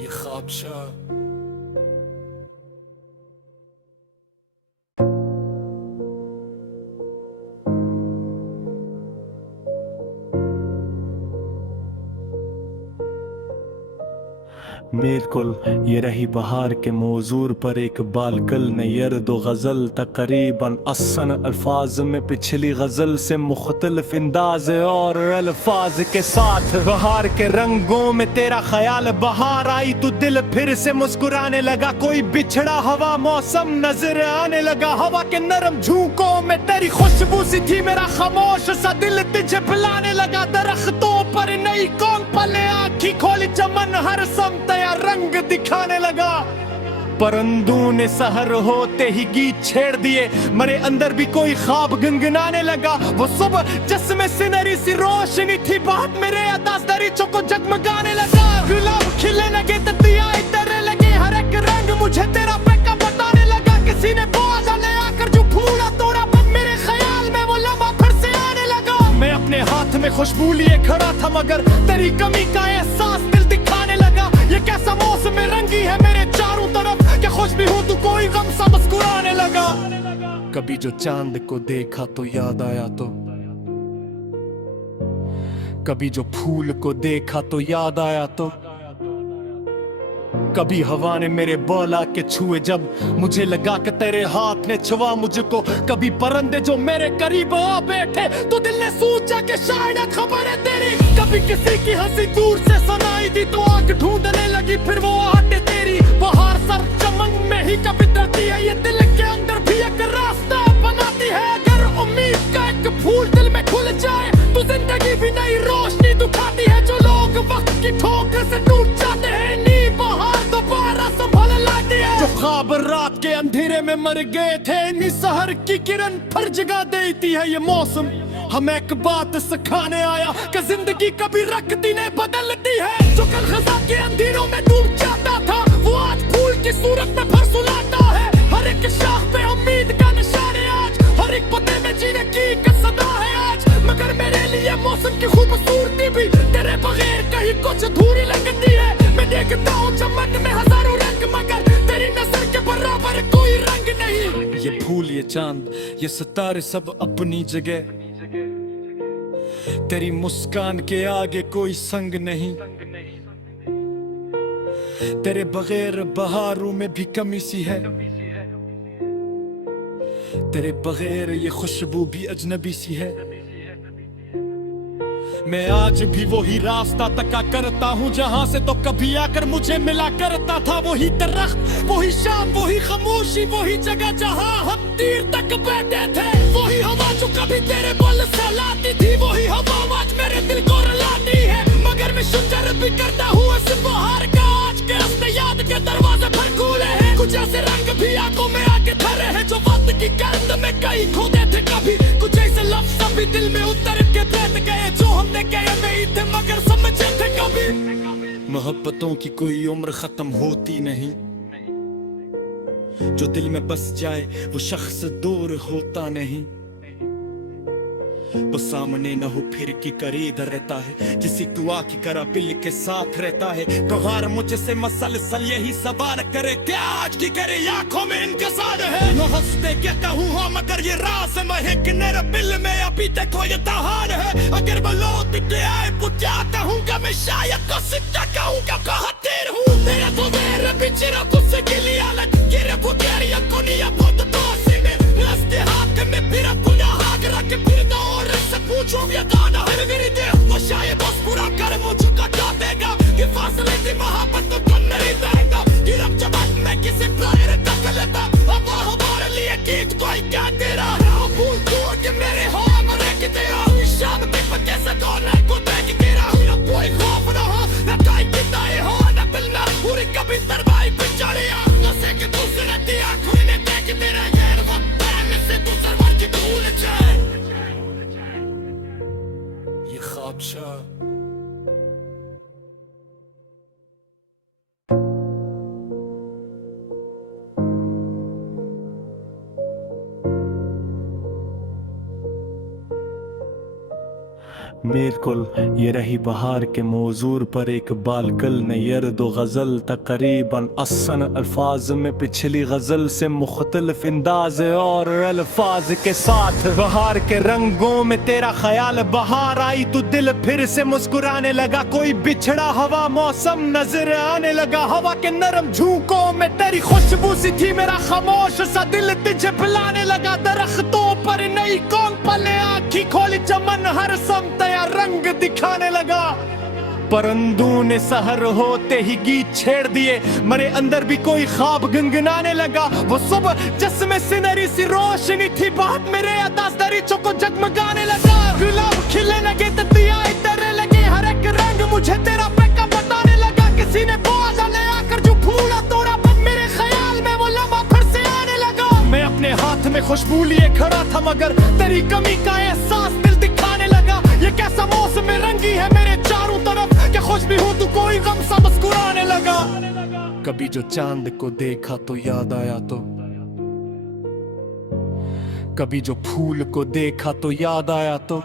ये ख्वाबशाह बिल्कुल, ये रही बहार के मौजूर पर एक बालकल नयर दो गज़ल तकरीबन असन अल्फाज में पिछली गज़ल से मुख्तलिफ अंदाज और अल्फाज के साथ। बहार के रंगों में तेरा ख्याल बहार आई तो दिल फिर से मुस्कुराने लगा। कोई बिछड़ा हवा मौसम नजर आने लगा। हवा के नरम झोंकों में तेरी खुशबू सी थी। मेरा खामोश सा दिल तुझे बुलाने लगा। दरख्तों पर नई कौन पले आँखी खोली चमन हर समत या रंग दिखाने लगा। परिंदों ने सहर होते ही गीत छेड़ दिए। मेरे अंदर भी कोई ख्वाब गुनगुनाने लगा। वो सुबह जिसमें सिनरी सी रोशनी थी बात मेरे अदास दरीचों को जगमगाने लगा। गुलाब खिलने लगे ततियाएं तैरने लगे। हर एक रंग मुझे तेरा पैका बताने लगा। किसी ने बाजा ले आकर जो फूला तोड़ा मेरे ख्याल में वो लम्हा फिर से आने लगा। मैं अपने हाथ में खुशबू लिए खड़ा था मगर तेरी कमी का एहसास दिल दिखाने लगा। ये कैसा मौसम रंगी है मेरे चारों तरफ। क्या खुश भी हूँ तू कोई गम सा मुस्कुराने लगा। कभी जो चांद को देखा तो याद आया तो, कभी जो फूल को देखा तो याद आया तो, कभी हवा ने मेरे बोला के छुए जब मुझे लगा कि तेरे हाथ ने छुआ मुझको। कभी परिंदे जो मेरे करीब आ बैठे तो दिल ने सोचा कि शायद खबर है तेरी। कभी किसी की हंसी दूर से सुनाई दी तो आंख ढूंढने लगी फिर वो आटे तेरी। बाहर सर चमन में ही कभी डरती है ये दिल के अंदर भी एक रास्ता बनाती है। अगर उम्मीद का एक फूल दिल में खुल जाए तो जिंदगी भी नई रोशनी दिखाती है। जो लोग वक्त की ठोकर से टूट जाते हैं नी बाहर दोबारा संभल लाती है। जो ख्वाब रात के अंधेरे में मर गए थे नी सहर की किरण फिर जगा देती है ये मौसम। हमें एक बात सिखाने आया कि जिंदगी कभी रखती नहीं बदलती है। जो कल खजा के अंधेरों में डूब जाता था वो आज फूल की सूरत में फिर सुलाता है। हर एक शाख पे उम्मीद का निशान है आज। हर एक पते में जीने की एक सदा है आज। मगर मेरे लिए मौसम की खूबसूरती भी तेरे बगैर कहीं कुछ अधूरी लगती है। मैं देखता हूँ चमन में हजारों रंग मगर तेरी नजर के बराबर कोई रंग नहीं। ये फूल ये चांद ये सितारे सब अपनी जगह। तेरी मुस्कान के आगे कोई संग नहीं। तेरे बगैर बहारों में भी कमी सी है। तेरे बगैर ये खुशबू भी अजनबी सी है। मैं आज भी वही रास्ता तका करता हूँ जहाँ से तो कभी आकर मुझे मिला करता था। वही दरख्त वही शाम वही खामोशी वही जगह जहाँ हम तीर तक बैठे थे। वही हवा जो कभी तेरे बोल सहलाती थी। वही हवा आज मेरे दिल को रुलाती है। मगर मैं शुक्र भी करता हूँ इस बहार का आज के रास्ते याद के दरवाजे पर खुले हैं। कुछ ऐसे रंग भी आंखों में आके धरे हैं जो वक्त की गर्द में कहीं खोदे थे कभी। कुछ ऐसे लफ्ज़ भी दिल में उतर के बैठ गए जो हमने कहे नहीं थे मगर समझे थे कभी। मोहब्बतों की कोई उम्र खत्म होती नहीं। जो दिल में बस जाए वो शख्स दूर होता नहीं। वो सामने न हो फिर की करीब रहता है। किसी दुआ की करा बिल के साथ रहता है। तो हार मुझसे मसलसल यही सवाल करे क्या आज की करे आंखों में इंतजार है। न हंसते क्या कहूँ हाँ मगर ये राज महक मेरे बिल में अभी तक कोई तहार है। अगर वो लौट के आए तो क्या कहूँगा मैं शायद तो सिद्धा कहूँगा कहा देर हूँ। तेरा तो देर बिचरा तुझसे के लिए अलग गिरे वो तेरी अकुनिया बहुत दोषी में रस्ते हाथ में फिर पुनः हाथ रख फिर दो से पूछो ये गाना है मेरी देह वो शायद बस पूरा कर मुझको कटा देगा। कि फासले से मोहब्बत तो कम नहीं जाएगा। कि रब जब मैं किसी प्यार तक लेता अब हमारे लिए गीत कोई क्या तेरा भूल तू कि मेरे हो मरे कि तेरा शाम के पत्ते से गाना को देख तेरा कोई खौफ ना हो न कोई किताए हो न बिलना पूरी कभी सरवाई पे चढ़िया न से कि दूसरे दिया कोई ने देख तेरा यार वक्त में से तू सरवाई की भूल जाए। ये ख्वाबशा बिल्कुल ये रही बहार के मौजूर पर एक बालकल नयर दो गज़ल तकरीबन असन अल्फाज में पिछली गज़ल से मुख्तलिफ अंदाज और अल्फाज के साथ। बहार के रंगों में तेरा ख्याल बहार आई तो दिल फिर से मुस्कुराने लगा। कोई बिछड़ा हवा मौसम नजर आने लगा। हवा के नरम झोंकों में तेरी खुशबू सी थी। मेरा खामोश सा दिल तुझे बुलाने लगा। दरख्तों पर नई कौन पले आँखी खोली चमन हर समत या रंग दिखाने लगा। परंदों ने सहर होते ही गीत छेड़ दिए। मेरे अंदर भी कोई ख्वाब गुनगुनाने लगा। वो सुबह जिसमें सिनरी सी रोशनी थी बात मेरे अदास दरीचों को जगमगाने लगा। गुलाब खिलने लगे ततियाएं तैरने लगे। हर एक रंग मुझे तेरा पैका बताने लगा। किसी ने बोझा ले आकर जो फूला तोड़ा बन मेरे ख्याल में वो लम्हा फिर से आने लगा। मैं अपने हाथ में खुशबू लिए खड़ा था मगर तेरी कमी का एहसास दिल दिखाने लगा। ये कैसा मौसम रंगी है मेरे चारों तरफ कि खुश भी हूँ तो कोई गम सा मुस्कुराने लगा। कभी जो चांद को देखा तो याद आया तो, कभी जो फूल को देखा तो याद आया तो,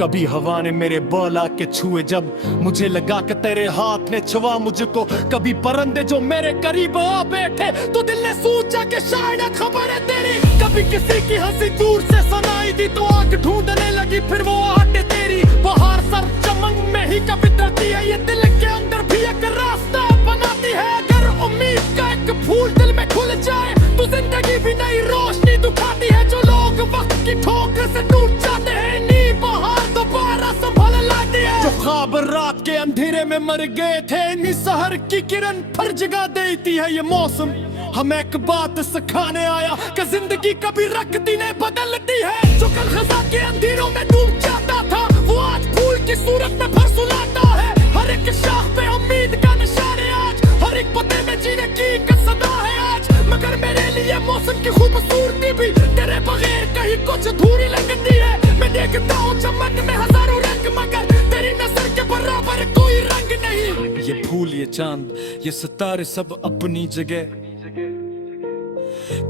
कभी हवा ने मेरे बोला के छुए जब मुझे लगा कि तेरे हाथ ने छुआ मुझको। कभी परिंदे जो मेरे करीब आ बैठे तो दिल ने सोचा कि शायद खबर है तेरी। कभी किसी की हंसी दूर से सुनाई दी तो आंख ढूंढने लगी फिर वो आहटें तेरी। बाहर सर चमन में ही कभी डरती है ये दिल के अंदर भी एक रास्ता बनाती है। अगर उम्मीद का एक फूल दिल में खुल जाए तो जिंदगी भी नई रोशनी दिखाती है। जो लोग वक्त की ठोकर से टूट जाते हैं नी बहार दोबारा संभल लाती है। जो ख्वाब रात के अंधेरे में मर गए थे नी सहर की किरण फिर जगा देती है ये मौसम। हमें एक बात सिखाने आया कि जिंदगी कभी रखती नहीं बदलती है। जो कल खजा के अंधेरों में डूब जाता था वो आज फूल की सूरत में फिर सुलाता है। हर एक शाख पे उम्मीद का निशान है आज। हर एक पते में जीने की एक सदा है आज। मगर मेरे लिए मौसम की खूबसूरती भी तेरे बगैर कहीं कुछ अधूरी लगती है। मैं देखता हूँ चमन में हजारों रंग मगर तेरी नजर के बराबर कोई रंग नहीं। ये फूल ये चांद ये सितारे सब अपनी जगह,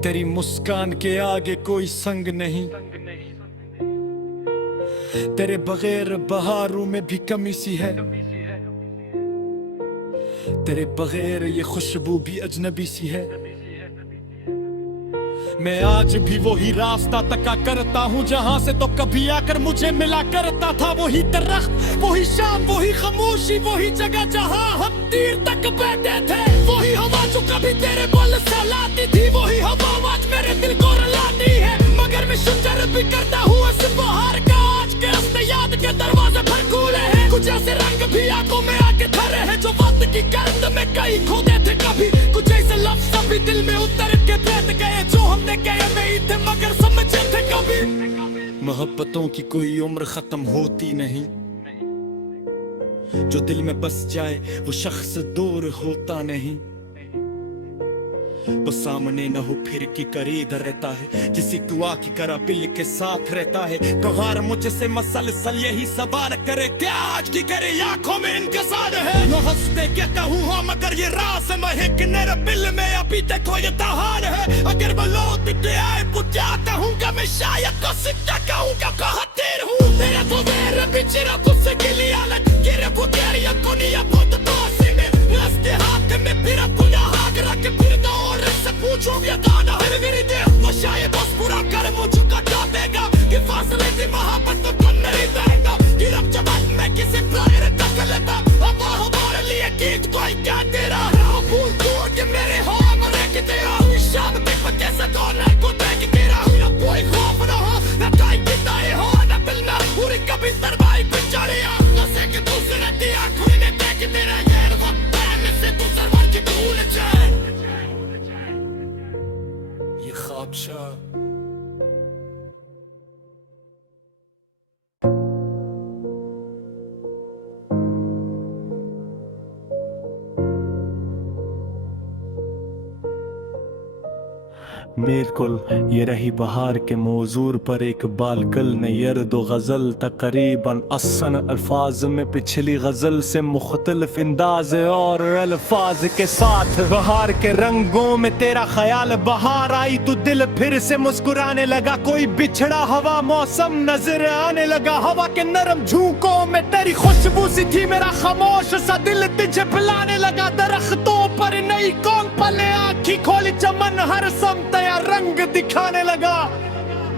तेरी मुस्कान के आगे कोई संग नहीं। तेरे बगैर बहारों में भी कमी सी है। तेरे बगैर ये खुशबू भी अजनबी सी है। मैं आज भी वही रास्ता तका करता हूँ जहाँ से तो कभी आकर मुझे मिला करता था। वही दरख्त वही शाम वही खामोशी वही जगह जहाँ हम तीर तक बैठे थे। वही हवा जो कभी तेरे बोल सहलाती थी वही हवा आज मेरे दिल को रुलाती है। मगर मैं शुक्र भी करता हूँ इस बहार का आज के रास्ते याद के दरवाजे पर खुले हैं। कुछ ऐसे रंग भी आंखों में आके धरे हैं जो वक्त की गर्द में कहीं खोदे थे कभी। कुछ ऐसे लफ्ज़ भी दिल में उतर के बैठ गए जो हमने कहे नहीं थे मगर समझे थे कभी। मोहब्बतों की कोई उम्र खत्म होती नहीं। जो दिल में बस जाए वो शख्स दूर होता नहीं। वो सामने न हो फिर की करीब रहता है। किसी दुआ की करा बिल के साथ रहता है। बहार मुझसे मसलसल यही सवाल करे क्या आज की करे आंखों में इंतजार है। न हंसते क्या कहूँ हाँ मगर ये राज है कि मेरे बिल में अभी तक कोई तहार है। अगर वो लौट के आए तो क्या कहूँगा मैं शायद को सिक्का कहूँगा कहतेर हूँ। मेरा तो मेरा बिचरा गुस्से के लिए अलग गिरे बुकेरिया को नहीं बहुत दोस्ती में रस्ते हाथ में फिर पुना हाथ रख फिर दो और से पूछो ये गाना है मेरी देह वो शायद बस पूरा कर मुझको क्या देगा कि फासले से मोहब्बत तो कम नहीं रहेगा। कि रब जब मैं किसी प्यार तक लेता अब हमारे लिए गीत कोई क्या तेरा भूल तोड़ के मेरे हो मरे कि तेरा शाम पे कैसा गाना को देख तेरा कोई खौफ ना हो ना कोई किताए हो ना बिलना पूरी कभी तरवाई पे चढ़े नशे के दूसरे दिया कोई ने देख तेरा यार वक्त में से तू सरवर की भूल जाए। ये ख्वाबशा बिल्कुल ये रही बहार के मौजूर पर एक बालकल नैयर दो गज़ल तकरीबन असन अल्फाज में पिछली गज़ल से मुख्तलिफ अंदाज और अल्फाज के साथ बहार के रंगों में तेरा ख्याल बहार आई तो दिल फिर से मुस्कुराने लगा। कोई बिछड़ा हवा मौसम नजर आने लगा। हवा के नरम झोंकों में तेरी खुशबू सी थी। मेरा खामोश सा दिल तुझे बुलाने लगा। दरख्तों पर नई कौन पले आँखी खोली चमन हर समत रंग दिखाने लगा।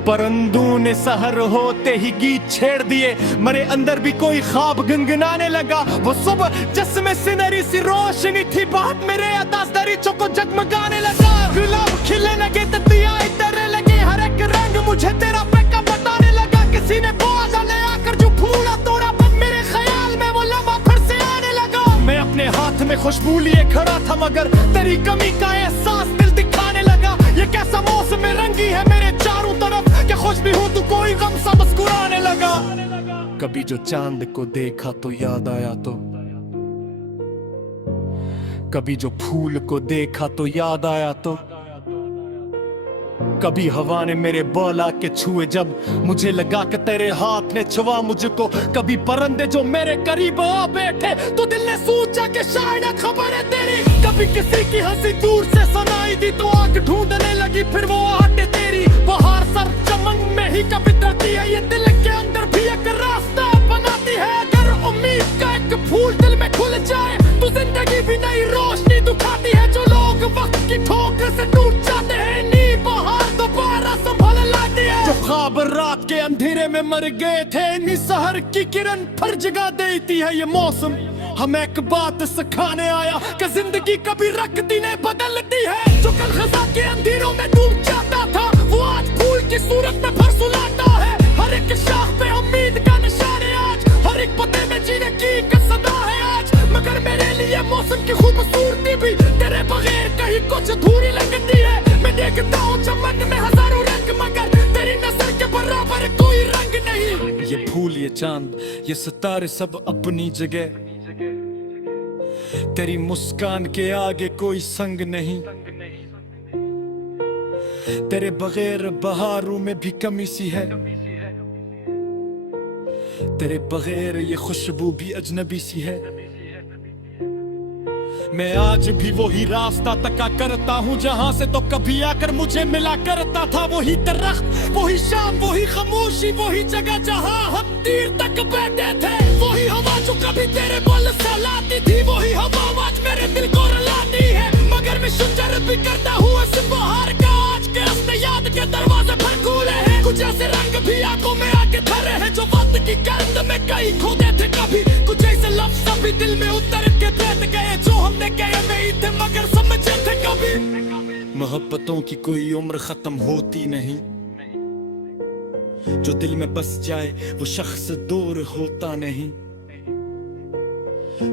परंदों ने सहर होते ही गीत छेड़ दिए। मेरे अंदर भी कोई ख्वाब गुनगुनाने लगा। वो सुबह जिसमें सिनरी सी रोशनी थी बात मेरे अदास दरीचों को जगमगाने लगा। गुलाब खिलने लगे तितलियां इतरने लगी। हर एक रंग मुझे तेरा पैका बताने लगा। किसी ने पौधा ले आकर जो फूला तोड़ा बन मेरे ख्याल में वो लम्हा फिर से आने लगा। मैं अपने हाथ में खुशबू लिए खड़ा था मगर तेरी कमी का एहसास दिल दिखाने लगा। ये कैसा मौसम रंगी है मेरे चारों तरफ कि खुश भी हूँ तो कोई गम सा मुस्कुराने लगा। कभी जो चांद को देखा तो याद आया तो, कभी जो फूल को देखा तो याद आया तो, कभी हवा ने मेरे बोला के छुए जब मुझे लगा कि तेरे हाथ ने छुआ मुझको। कभी परंदे जो मेरे करीब आ बैठे तो दिल ने सोचा कि शायद खबर है तेरी। कभी किसी की हंसी दूर से सुनाई दी तो आंख ढूंढने लगी फिर वो आहटें तेरी। बहार सर चमन में ही कभी डरती है। ये दिल के अंदर भी एक रास्ता बनाती है। अगर उम्मीद का एक फूल दिल में खुल जाए तो जिंदगी भी नई रोशनी दिखाती है। जो लोग वक्त की ठोकर से टूट जाते हैं नी बहार दोबारा संभल लाती है। जो ख्वाब रात के अंधेरे में मर गए थे नी सहर की किरण फिर जगा देती है। ये मौसम हमें एक बात सिखाने आया कि जिंदगी कभी रखती नहीं बदलती है। जो कल खजा के अंधेरों में डूब जाता था वो आज फूल की सूरत में फिर सुलाता है। हर एक शाख पे उम्मीद का निशान है आज। हर एक पते में जीने की एक सदा है आज। मगर मेरे लिए मौसम की खूबसूरती भी तेरे बगैर कहीं कुछ अधूरी लगती है। मैं देखता हूँ चमन में हजारों रंग मगर तेरी नजर के बराबर कोई रंग नहीं। ये फूल ये चांद ये सितारे सब अपनी जगह, तेरी मुस्कान के आगे कोई संग नहीं। तेरे बगैर बहारों में भी कमी सी है। तेरे बगैर ये खुशबू भी अजनबी सी है। मैं आज भी वही रास्ता तका करता हूँ जहाँ से तो कभी आकर मुझे मिला करता था। वही दरख्त वही शाम वही खामोशी वही जगह जहाँ हम तीर तक बैठे थे। वही हवा जो कभी तेरे बोल सहलाती थी। वही हवा आज मेरे दिल को रुलाती है। मगर मैं शुक्र भी करता हूँ इस बहार का आज के अपने याद के दरवाजे पर खुले हैं। कुछ ऐसे रंग भी आंखों में आके धरे हैं जो वक्त की गर्द में कहीं खोदे थे कभी। कुछ ऐसे लफ्ज़ भी दिल में उतर के बैठ गए जो हमने कहे नहीं थे मगर समझे थे कभी। मोहब्बतों की कोई उम्र खत्म होती नहीं। जो दिल में बस जाए वो शख्स दूर होता नहीं।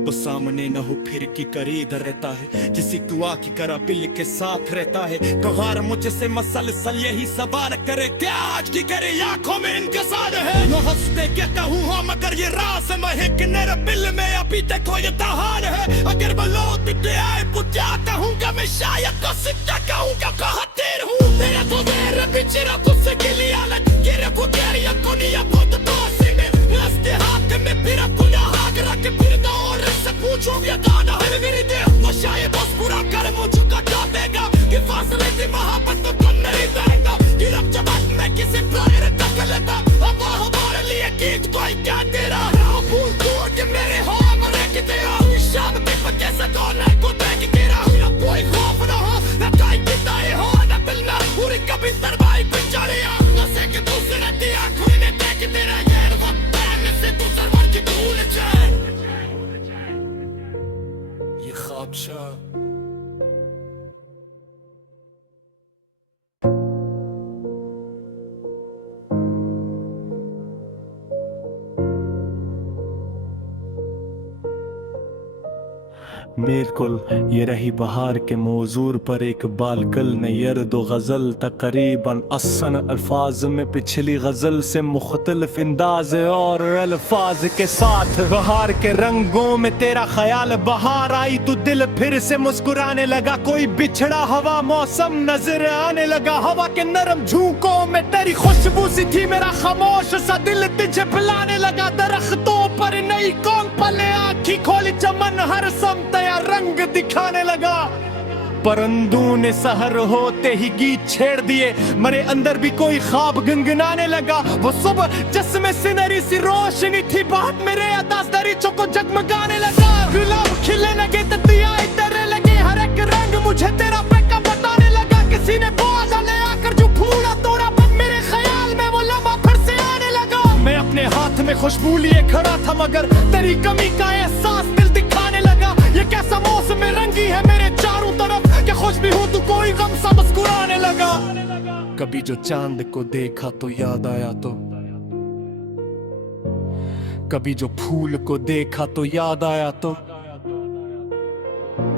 वो सामने न हो फिर की करीब रहता है। किसी दुआ की करा बिल के साथ रहता है। कहार मुझसे मसलसल यही सवाल करे क्या आज की करे आंखों में इंतजार है। मैं हंसते कहता हूँ हाँ मगर ये राज है कि मेरे बिल में अभी तक कोई तहार है। अगर मैं लौट के आए पूछा कहूँगा मैं शायद तो सिद्धा कहूँगा कहतेर हूँ। मेरा तो मेरा बिचरा तुझसे गिली हालत गिरे पुकारिया कोनिया बहुत पासे में रस्ते हाथ में फिर पुनः हाथ रख फिर तो और से पूछूंगा गाना है मेरी देह तो शायद बस पूरा कर मुझको कटा देगा। कि फासले से मोहब्बत तो कम नहीं जाएगा। कि रब जब मैं किसी प्यार तक लेता अब हमारे लिए गीत कोई क्या तेरा भूल तोड़ के मेरे हाँ मरे कि तेरा शाम के पक्के से गाना को देख तेरा कोई खौफ ना हो न कोई किताए हो न मिलना पूरी कभी तरवाई पे चढ़िया न से कि दूसरे दिया कोई ने देख तेरा यार वक्त में से तू सरवर की भूल जाए। ये ख्वाब शाह बिल्कुल ये रही बहार के मौजूर पर एक बालकल नैयर दो गज़ल तकरीबन असन अल्फाज में पिछली गज़ल से मुख्तलिफ अंदाज और अल्फाज के साथ बहार के रंगों में तेरा ख्याल बहार आई तो दिल फिर से मुस्कुराने लगा। कोई बिछड़ा हवा मौसम नजर आने लगा। हवा के नरम झोंकों में तेरी खुशबू सी थी। मेरा खामोश सा दिल तुझे पिलाने लगा। दरख्तों पर नई कौन पले आँखी खोली चमन हर समत रंग दिखाने लगा। परंदों ने सहर होते ही गीत छेड़ दिए। मेरे अंदर भी कोई ख्वाब गुनगुनाने लगा। वो सुबह जिसमें सिनरी सी रोशनी थी बात मेरे अदास दरीचों को जगमगाने लगा। गुलाब खिलने लगे ततियाए तेरे लगे। हर एक रंग मुझे तेरा पैका बताने लगा। किसी ने पौधा ले आकर जो फूला तोड़ा पर मेरे ख्याल में वो लम्हा फिर से आने लगा। मैं अपने हाथ में खुशबू लिए खड़ा था मगर तेरी कमी का एहसास दिल दिखाने लगा। ये कैसा मौसम रंगी है मेरे चारों तरफ कि खुश भी हूँ तो कोई गम सा मुस्कुराने लगा। कभी जो चांद को देखा तो याद आया तो, कभी जो फूल को देखा तो याद आया तो,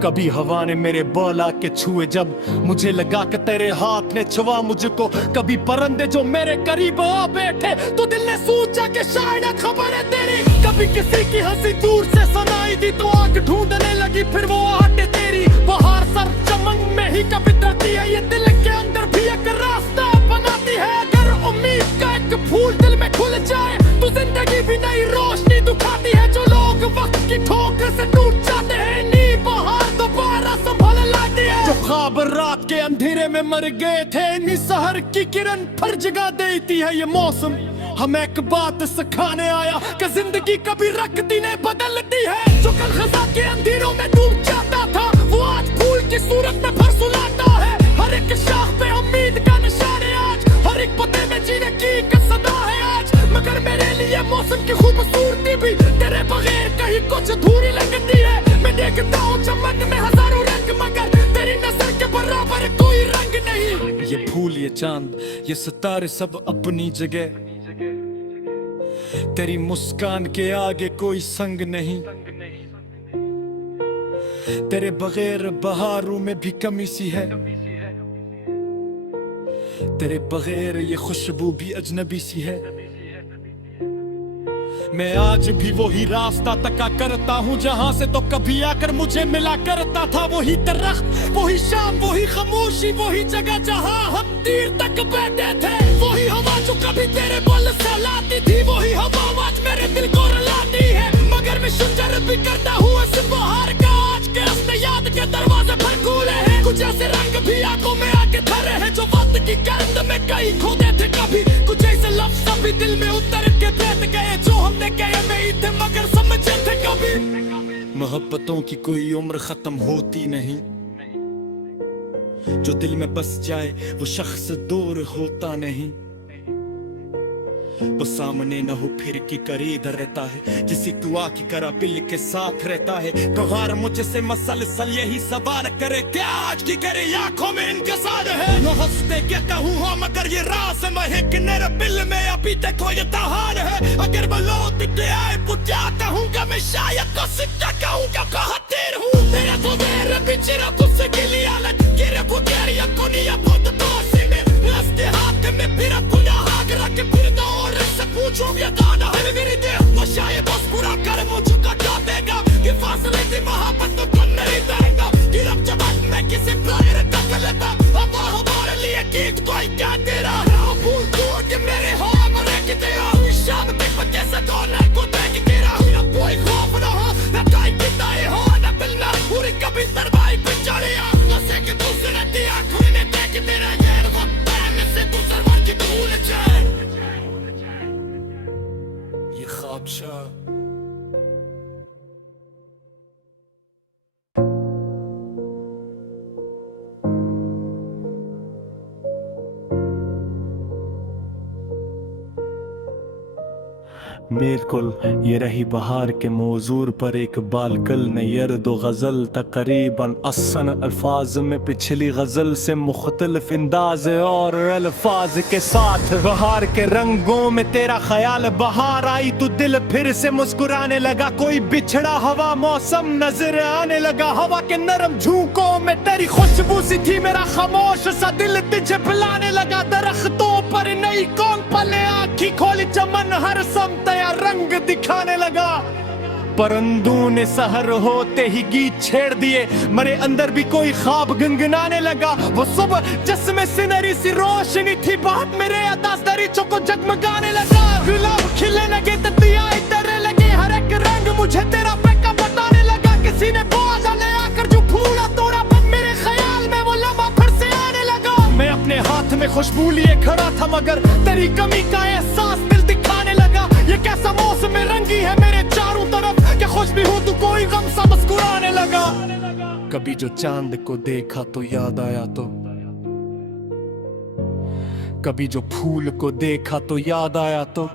कभी हवा ने मेरे बाल आके छुए जब मुझे लगा कि तेरे हाथ ने छुआ मुझको। कभी परंदे जो मेरे करीब आ बैठे तो दिल ने सोचा कि शायद खबर है तेरी। कभी किसी की हंसी दूर से सुनाई दी तो आंख ढूंढने लगी फिर वो आहटें तेरी। बहार सर चमन में ही कभी डरती है। ये दिल के अंदर भी एक रास्ता बनाती है। अगर उम्मीद का एक फूल दिल में खुल जाए तो जिंदगी भी नई रोशनी दिखाती है। जो लोग वक्त की ठोकर से टूट जाते हैं नी बहार दोबारा संभल लाती है। जो ख्वाब रात के अंधेरे में मर गए थे नी सहर की किरण फिर जगा देती है ये मौसम। हम एक बात सिखाने आया कि जिंदगी कभी रखती नहीं बदलती है। जो कल खजा के अंधेरों में डूब जाता था वो आज फूल की सूरत में फिर सुलाता है। हर एक शाख पे उम्मीद का निशान है आज। हर एक पते में जीने की एक सदा है आज। मगर मेरे लिए मौसम की खूबसूरती भी तेरे बगैर कहीं कुछ अधूरी लगती है। मैं देखता हूँ चमन में हजारों रंग मगर तेरी नजर के बराबर कोई रंग नहीं। ये फूल ये चांद ये सितारे सब अपनी जगह, तेरी मुस्कान के आगे कोई संग नहीं। तेरे बगैर बहारों में भी कमी सी है। तेरे बगैर ये खुशबू भी अजनबी सी है। मैं आज भी वही रास्ता तका करता हूँ जहाँ से तो कभी आकर मुझे मिला करता था। वही दरख्त वही शाम वही खामोशी वही जगह जहाँ हम तीर तक बैठे थे। वही हवा जो कभी तेरे बोल सहलाती थी। वही हवा आज मेरे दिल को रुलाती है। मगर मैं शुजर भी करता हूँ इस बहार का आज के अपने याद के दरवाजे पर खुले हैं। कुछ ऐसे रंग भी आंखों में आके धरे हैं जो वक्त की गर्द में कहीं खोदे थे कभी। कुछ ऐसे लफ्ज़ भी दिल में उतर के बैठ गए जो हमने कहे नहीं थे मगर समझे थे कभी। मोहब्बतों की कोई उम्र खत्म होती नहीं। जो दिल में बस जाए वो शख्स दूर होता नहीं। वो सामने न हो फिर की करीब रहता है। किसी दुआ की करा बिल के साथ रहता है। कहार मुझसे मसलसल यही सवाल करे क्या आज की करे आंखों में इंतजार है। न हंसते क्या कहूँ हाँ मगर ये राज है कि मेरे बिल में अभी तक ये तहार है। अगर वो लौट के आए तो क्या कहूँगा मैं शायद तो सिक्का कहूँगा कहतेर हूँ। तेरा तो मेरा बिचरा तुझसे गिली हालत गिरे बुकेरिया कोनिया बहुत तो से में रास्ते हाथ में फिर खुदा हाथ रख फिर दो पूछो ये गाना है मेरी देह वो शायद बस पूरा कर मुझको कटा देगा। कि फासले की मोहब्बत तो कम नहीं देगा। कि रब जब मैं किसी प्यार तक लेता अब हमारे लिए गीत कोई क्या तेरा भूल दूर के मेरे हो मरे कि तेरा शाम के पत्ते से दोनों को देख तेरा कोई खौफ न हो न कोई किताए हो न बिलना पूरी कभी दरबाई पे चढ़िया नशे के दूसरे दिया खुने देख तेरा ये वक्त है मैं से दूसर वर की भूल जाए। ये ख्वाबशाह बिल्कुल ये रही बहार के मौजूर पर एक बालकल ने यर्द गज़ल तकरीबन असन अल्फाज में पिछली गज़ल से मुख्तलिफ अंदाज और अल्फाज के साथ बहार के रंगों में तेरा ख्याल बहार आई तो दिल फिर से मुस्कुराने लगा। कोई बिछड़ा हवा मौसम नजर आने लगा। हवा के नरम झोंकों में तेरी खुशबू सी थी। मेरा खामोश सा दिल तुझे बुलाने लगा। दरख्तों पर नई कौन पले आँखी खोली चमन हर समतया रंग दिखाने लगा। परंदों ने सहर होते ही गीत छेड़ दिए। मेरे अंदर भी कोई ख्वाब गुनगुनाने लगा। वो सुबह जिसमें सिनरी सी रोशनी थी बात मेरे अदास दरीचों को जगमगाने लगा। गुलाब खिलने लगे ततियाए तेरे लगे हर एक रंग मुझे तेरा पैका बताने लगा। किसी ने बोझा ले आकर जो फूला तोड़ा बन मेरे ख्याल में वो लम्हा फिर से आने लगा। मैं अपने हाथ में खुशबू लिए खड़ा था मगर तेरी कमी का एहसास दिल दिखाने लगा। ये कैसा मौसम रंगी है मेरे चारों तरफ कि खुश भी हूँ तो कोई गम सा मुस्कुराने लगा। कभी जो चांद को देखा तो याद आया तो कभी जो फूल को देखा तो याद आया तो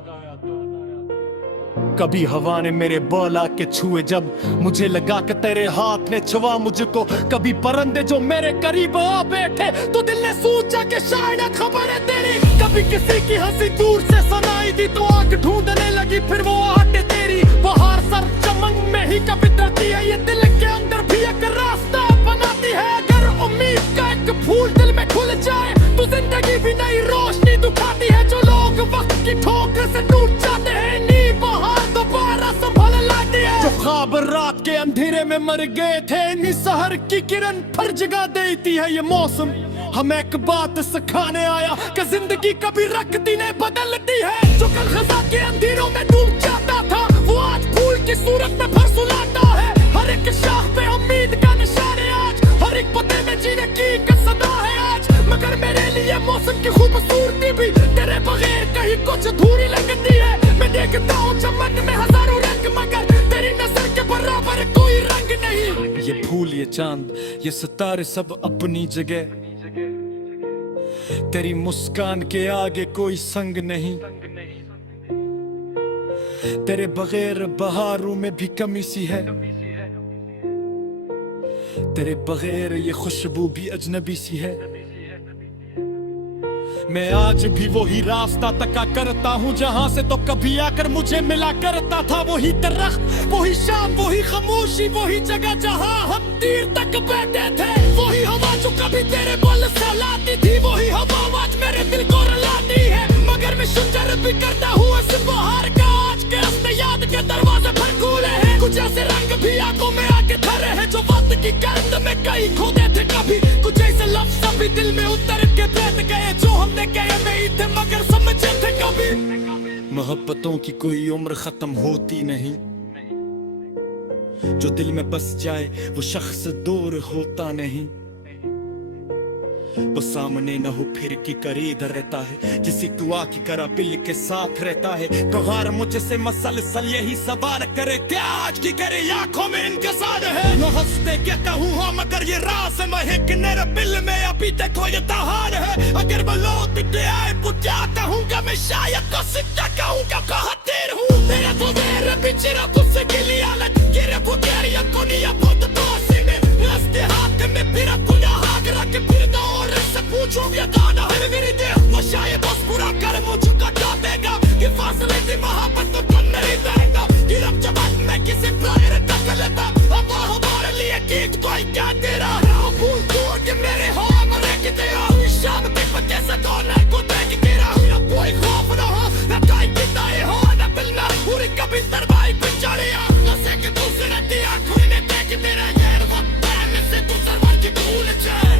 कभी हवा ने मेरे बोला के छुए जब मुझे लगा कि तेरे हाथ ने छुआ मुझको। कभी परंदे जो मेरे करीब आ बैठे तो दिल ने सोचा कि शायद खबर है तेरी। कभी किसी की हंसी दूर से सुनाई दी तो आंख ढूंढने लगी फिर वो आहट तेरी। बहार सर चमन में ही कभी डरती है ये दिल के अंदर भी एक रास्ता बनाती है। अगर उम्मीद का एक फूल दिल में खुल जाए तो जिंदगी भी नई रोशनी दिखाती है। जो लोग वक्त की ठोकर से टूट जाते हैं जो ख्वाब रात के अंधेरे में मर गए थे इन्हीं सहर की किरण फिर जगा देती है ये मौसम। हम एक बात सिखाने आया कि जिंदगी कभी रखती नहीं बदलती है। जो कल खजा के अंधेरों में डूब जाता था वो आज फूल की सूरत में फिर सुलाता है। हर एक शाख पे उम्मीद का निशान है आज। हर एक पते में जीने की एक सदा है आज। मगर मेरे लिए मौसम की खूबसूरती भी तेरे बगैर कहीं कुछ अधूरी लगती है। मैं देखता हूँ चमन में हजारों रंग मगर तेरी नजर के बराबर कोई रंग नहीं। ये फूल ये चांद ये सितारे सब अपनी जगह तेरी मुस्कान के आगे कोई संग नहीं। तेरे बगैर बहारों में भी कमी सी है। तेरे बगैर ये खुशबू भी अजनबी सी है। मैं आज भी वही रास्ता तका करता हूँ जहाँ से तो कभी आकर मुझे मिला करता था। वही दरख्त वही शाम वही खामोशी वही जगह जहाँ हम तीर तक बैठे थे। वही हवा जो कभी तेरे बोल सहलाती थी वही हवा आज मेरे दिल को रुलाती है। मगर मैं शुक्र भी करता हूँ इस बहार का आज के अपने याद के दरवाजे पर खुले हैं। कुछ ऐसे रंग भी आंखों में आके धरे हैं जो वक्त की गर्द में कहीं खोदे थे कभी। कुछ ऐसे लफ्ज़ भी दिल में उतर के बैठ गए जो हमने कहे नहीं थे मगर समझे थे कभी। मोहब्बतों की कोई उम्र खत्म होती नहीं। जो दिल में बस जाए वो शख्स दूर होता नहीं। वो सामने न हो फिर की करीब रहता है। किसी दुआ की करा बिल के साथ रहता है। तो हार मुझसे मसलसल यही सवाल करे क्या आज की करे आंखों में इंतजार है। नो हंसते क्या कहूँ हाँ मगर ये राज महक मेरे बिल में अभी देखो ये तहार है। अगर वो लौट के आए तो क्या कहूँगा मैं शायद तो सिद्धा कहूँगा कहतेर हूँ। मेरा तो मेरा बिचरा तुझसे गिली हालत गिरे बुतेरिया कोनिया बहुत तो में रस्ते हाथ में फिर तुझे हाथ रख फिर दो पूछो ये गाना है मेरी देह वो शायद बस पूरा कर मुझको कटा देगा। कि फासले की मोहब्बत तो कम नहीं देगा। कि रब जवान में किसी प्यार तक लेता अब हमारे लिए गीत कोई क्या तेरा भूल दूर के मेरे हो मरे कि तेरा शाम के पत्ते से कोने को देख तेरा ना कोई खौफ ना हो ना कोई किताए हो ना बिलना पूरी कभी तरवाई पे चढ़िया नशे के दूसरे दिया कोई ने देख तेरा यार वक्त में से तू सरवर की भूल जाए।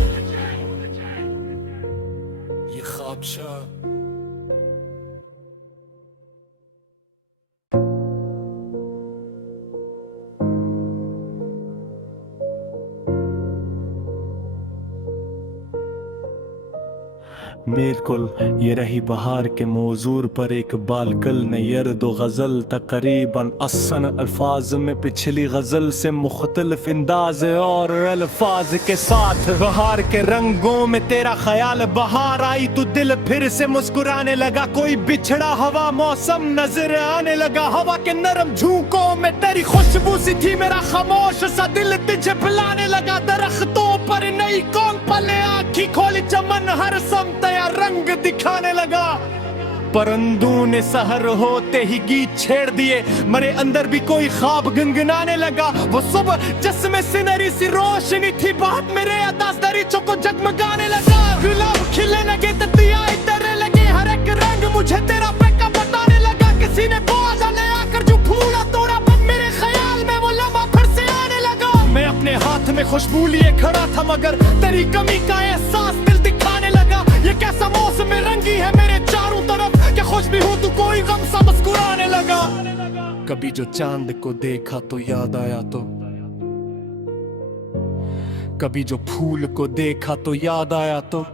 ये ख्वाबशाह बिल्कुल ये रही बहार के मौजूर पर एक बालकल ने यर्द व गज़ल तकरीबन असन अल्फाज में पिछली गज़ल से मुख्तलिफ अंदाज और अल्फाज के साथ बहार के रंगों में तेरा ख्याल बहार आई तो दिल फिर से मुस्कुराने लगा। कोई बिछड़ा हवा मौसम नजर आने लगा। हवा के नरम झोंकों में तेरी खुशबू सी थी। मेरा खामोश सा दिल तुझे बुलाने लगा। दरख्तों पर नई कौन पले आँखी खोली चमन हर समत रंग दिखाने लगा। परंदों ने सहर होते ही गीत छेड़ दिए। मेरे अंदर भी कोई ख्वाब गुनगुनाने लगा। वो सुबह जिसमें सिनरी सी रोशनी थी बात मेरे अदास दरीचों को जगमगाने लगा। गुलाब खिले लगे ततियाए तेरे लगे हर एक रंग मुझे तेरा पैका बताने लगा। किसी ने बाजा ले आकर जो फूला तोड़ा बन मेरे ख्याल में वो लम्हा फिर से आने लगा। मैं अपने हाथ में खुशबू लिए खड़ा था मगर तेरी कमी का एहसास दिल दिखाने लगा। ये कैसा मौसम रंगी है मेरे चारों तरफ क्या खुश भी हो तू कोई गम सा मुस्कुराने लगा। कभी जो चांद को देखा तो याद आया तो कभी जो फूल को देखा तो याद आया तो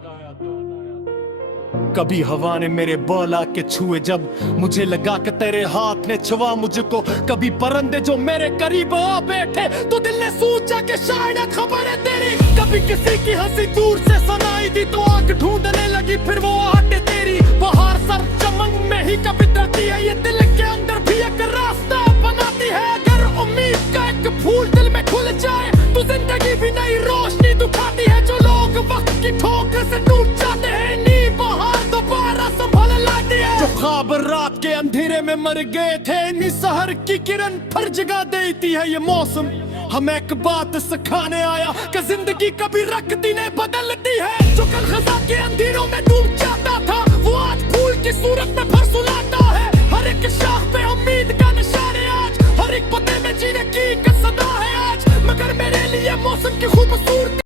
कभी हवा ने मेरे बोला के छुए जब मुझे लगा कि तेरे हाथ ने छुआ मुझको। कभी परंदे जो मेरे करीब आ बैठे तो दिल ने सोचा कि शायद खबर है तेरी। कभी किसी की हंसी दूर से सुनाई दी तो आंख ढूंढने लगी फिर वो आहट तेरी। बहार सर चमन में ही कभी डरती है ये दिल के अंदर भी एक रास्ता बनाती है। अगर उम्मीद का एक फूल दिल में खुल जाए तो जिंदगी भी नई रोशनी दिखाती है। जो लोग वक्त की ठोकर से टूट जाते हैं जो ख्वाब रात के अंधेरे में मर गए थे इन्हीं सहर की किरण फिर जगा देती है। ये मौसम हमें एक बात सिखाने आया कि जिंदगी कभी रखती नहीं बदलती है। जो कल खजा के अंधेरों में डूब जाता था वो आज फूल की सूरत में फिर सुलाता है। हर एक शाख पे उम्मीद का निशान है आज। हर एक पते में जीने की एक सदा है आज। मगर मेरे लिए मौसम की खूबसूरती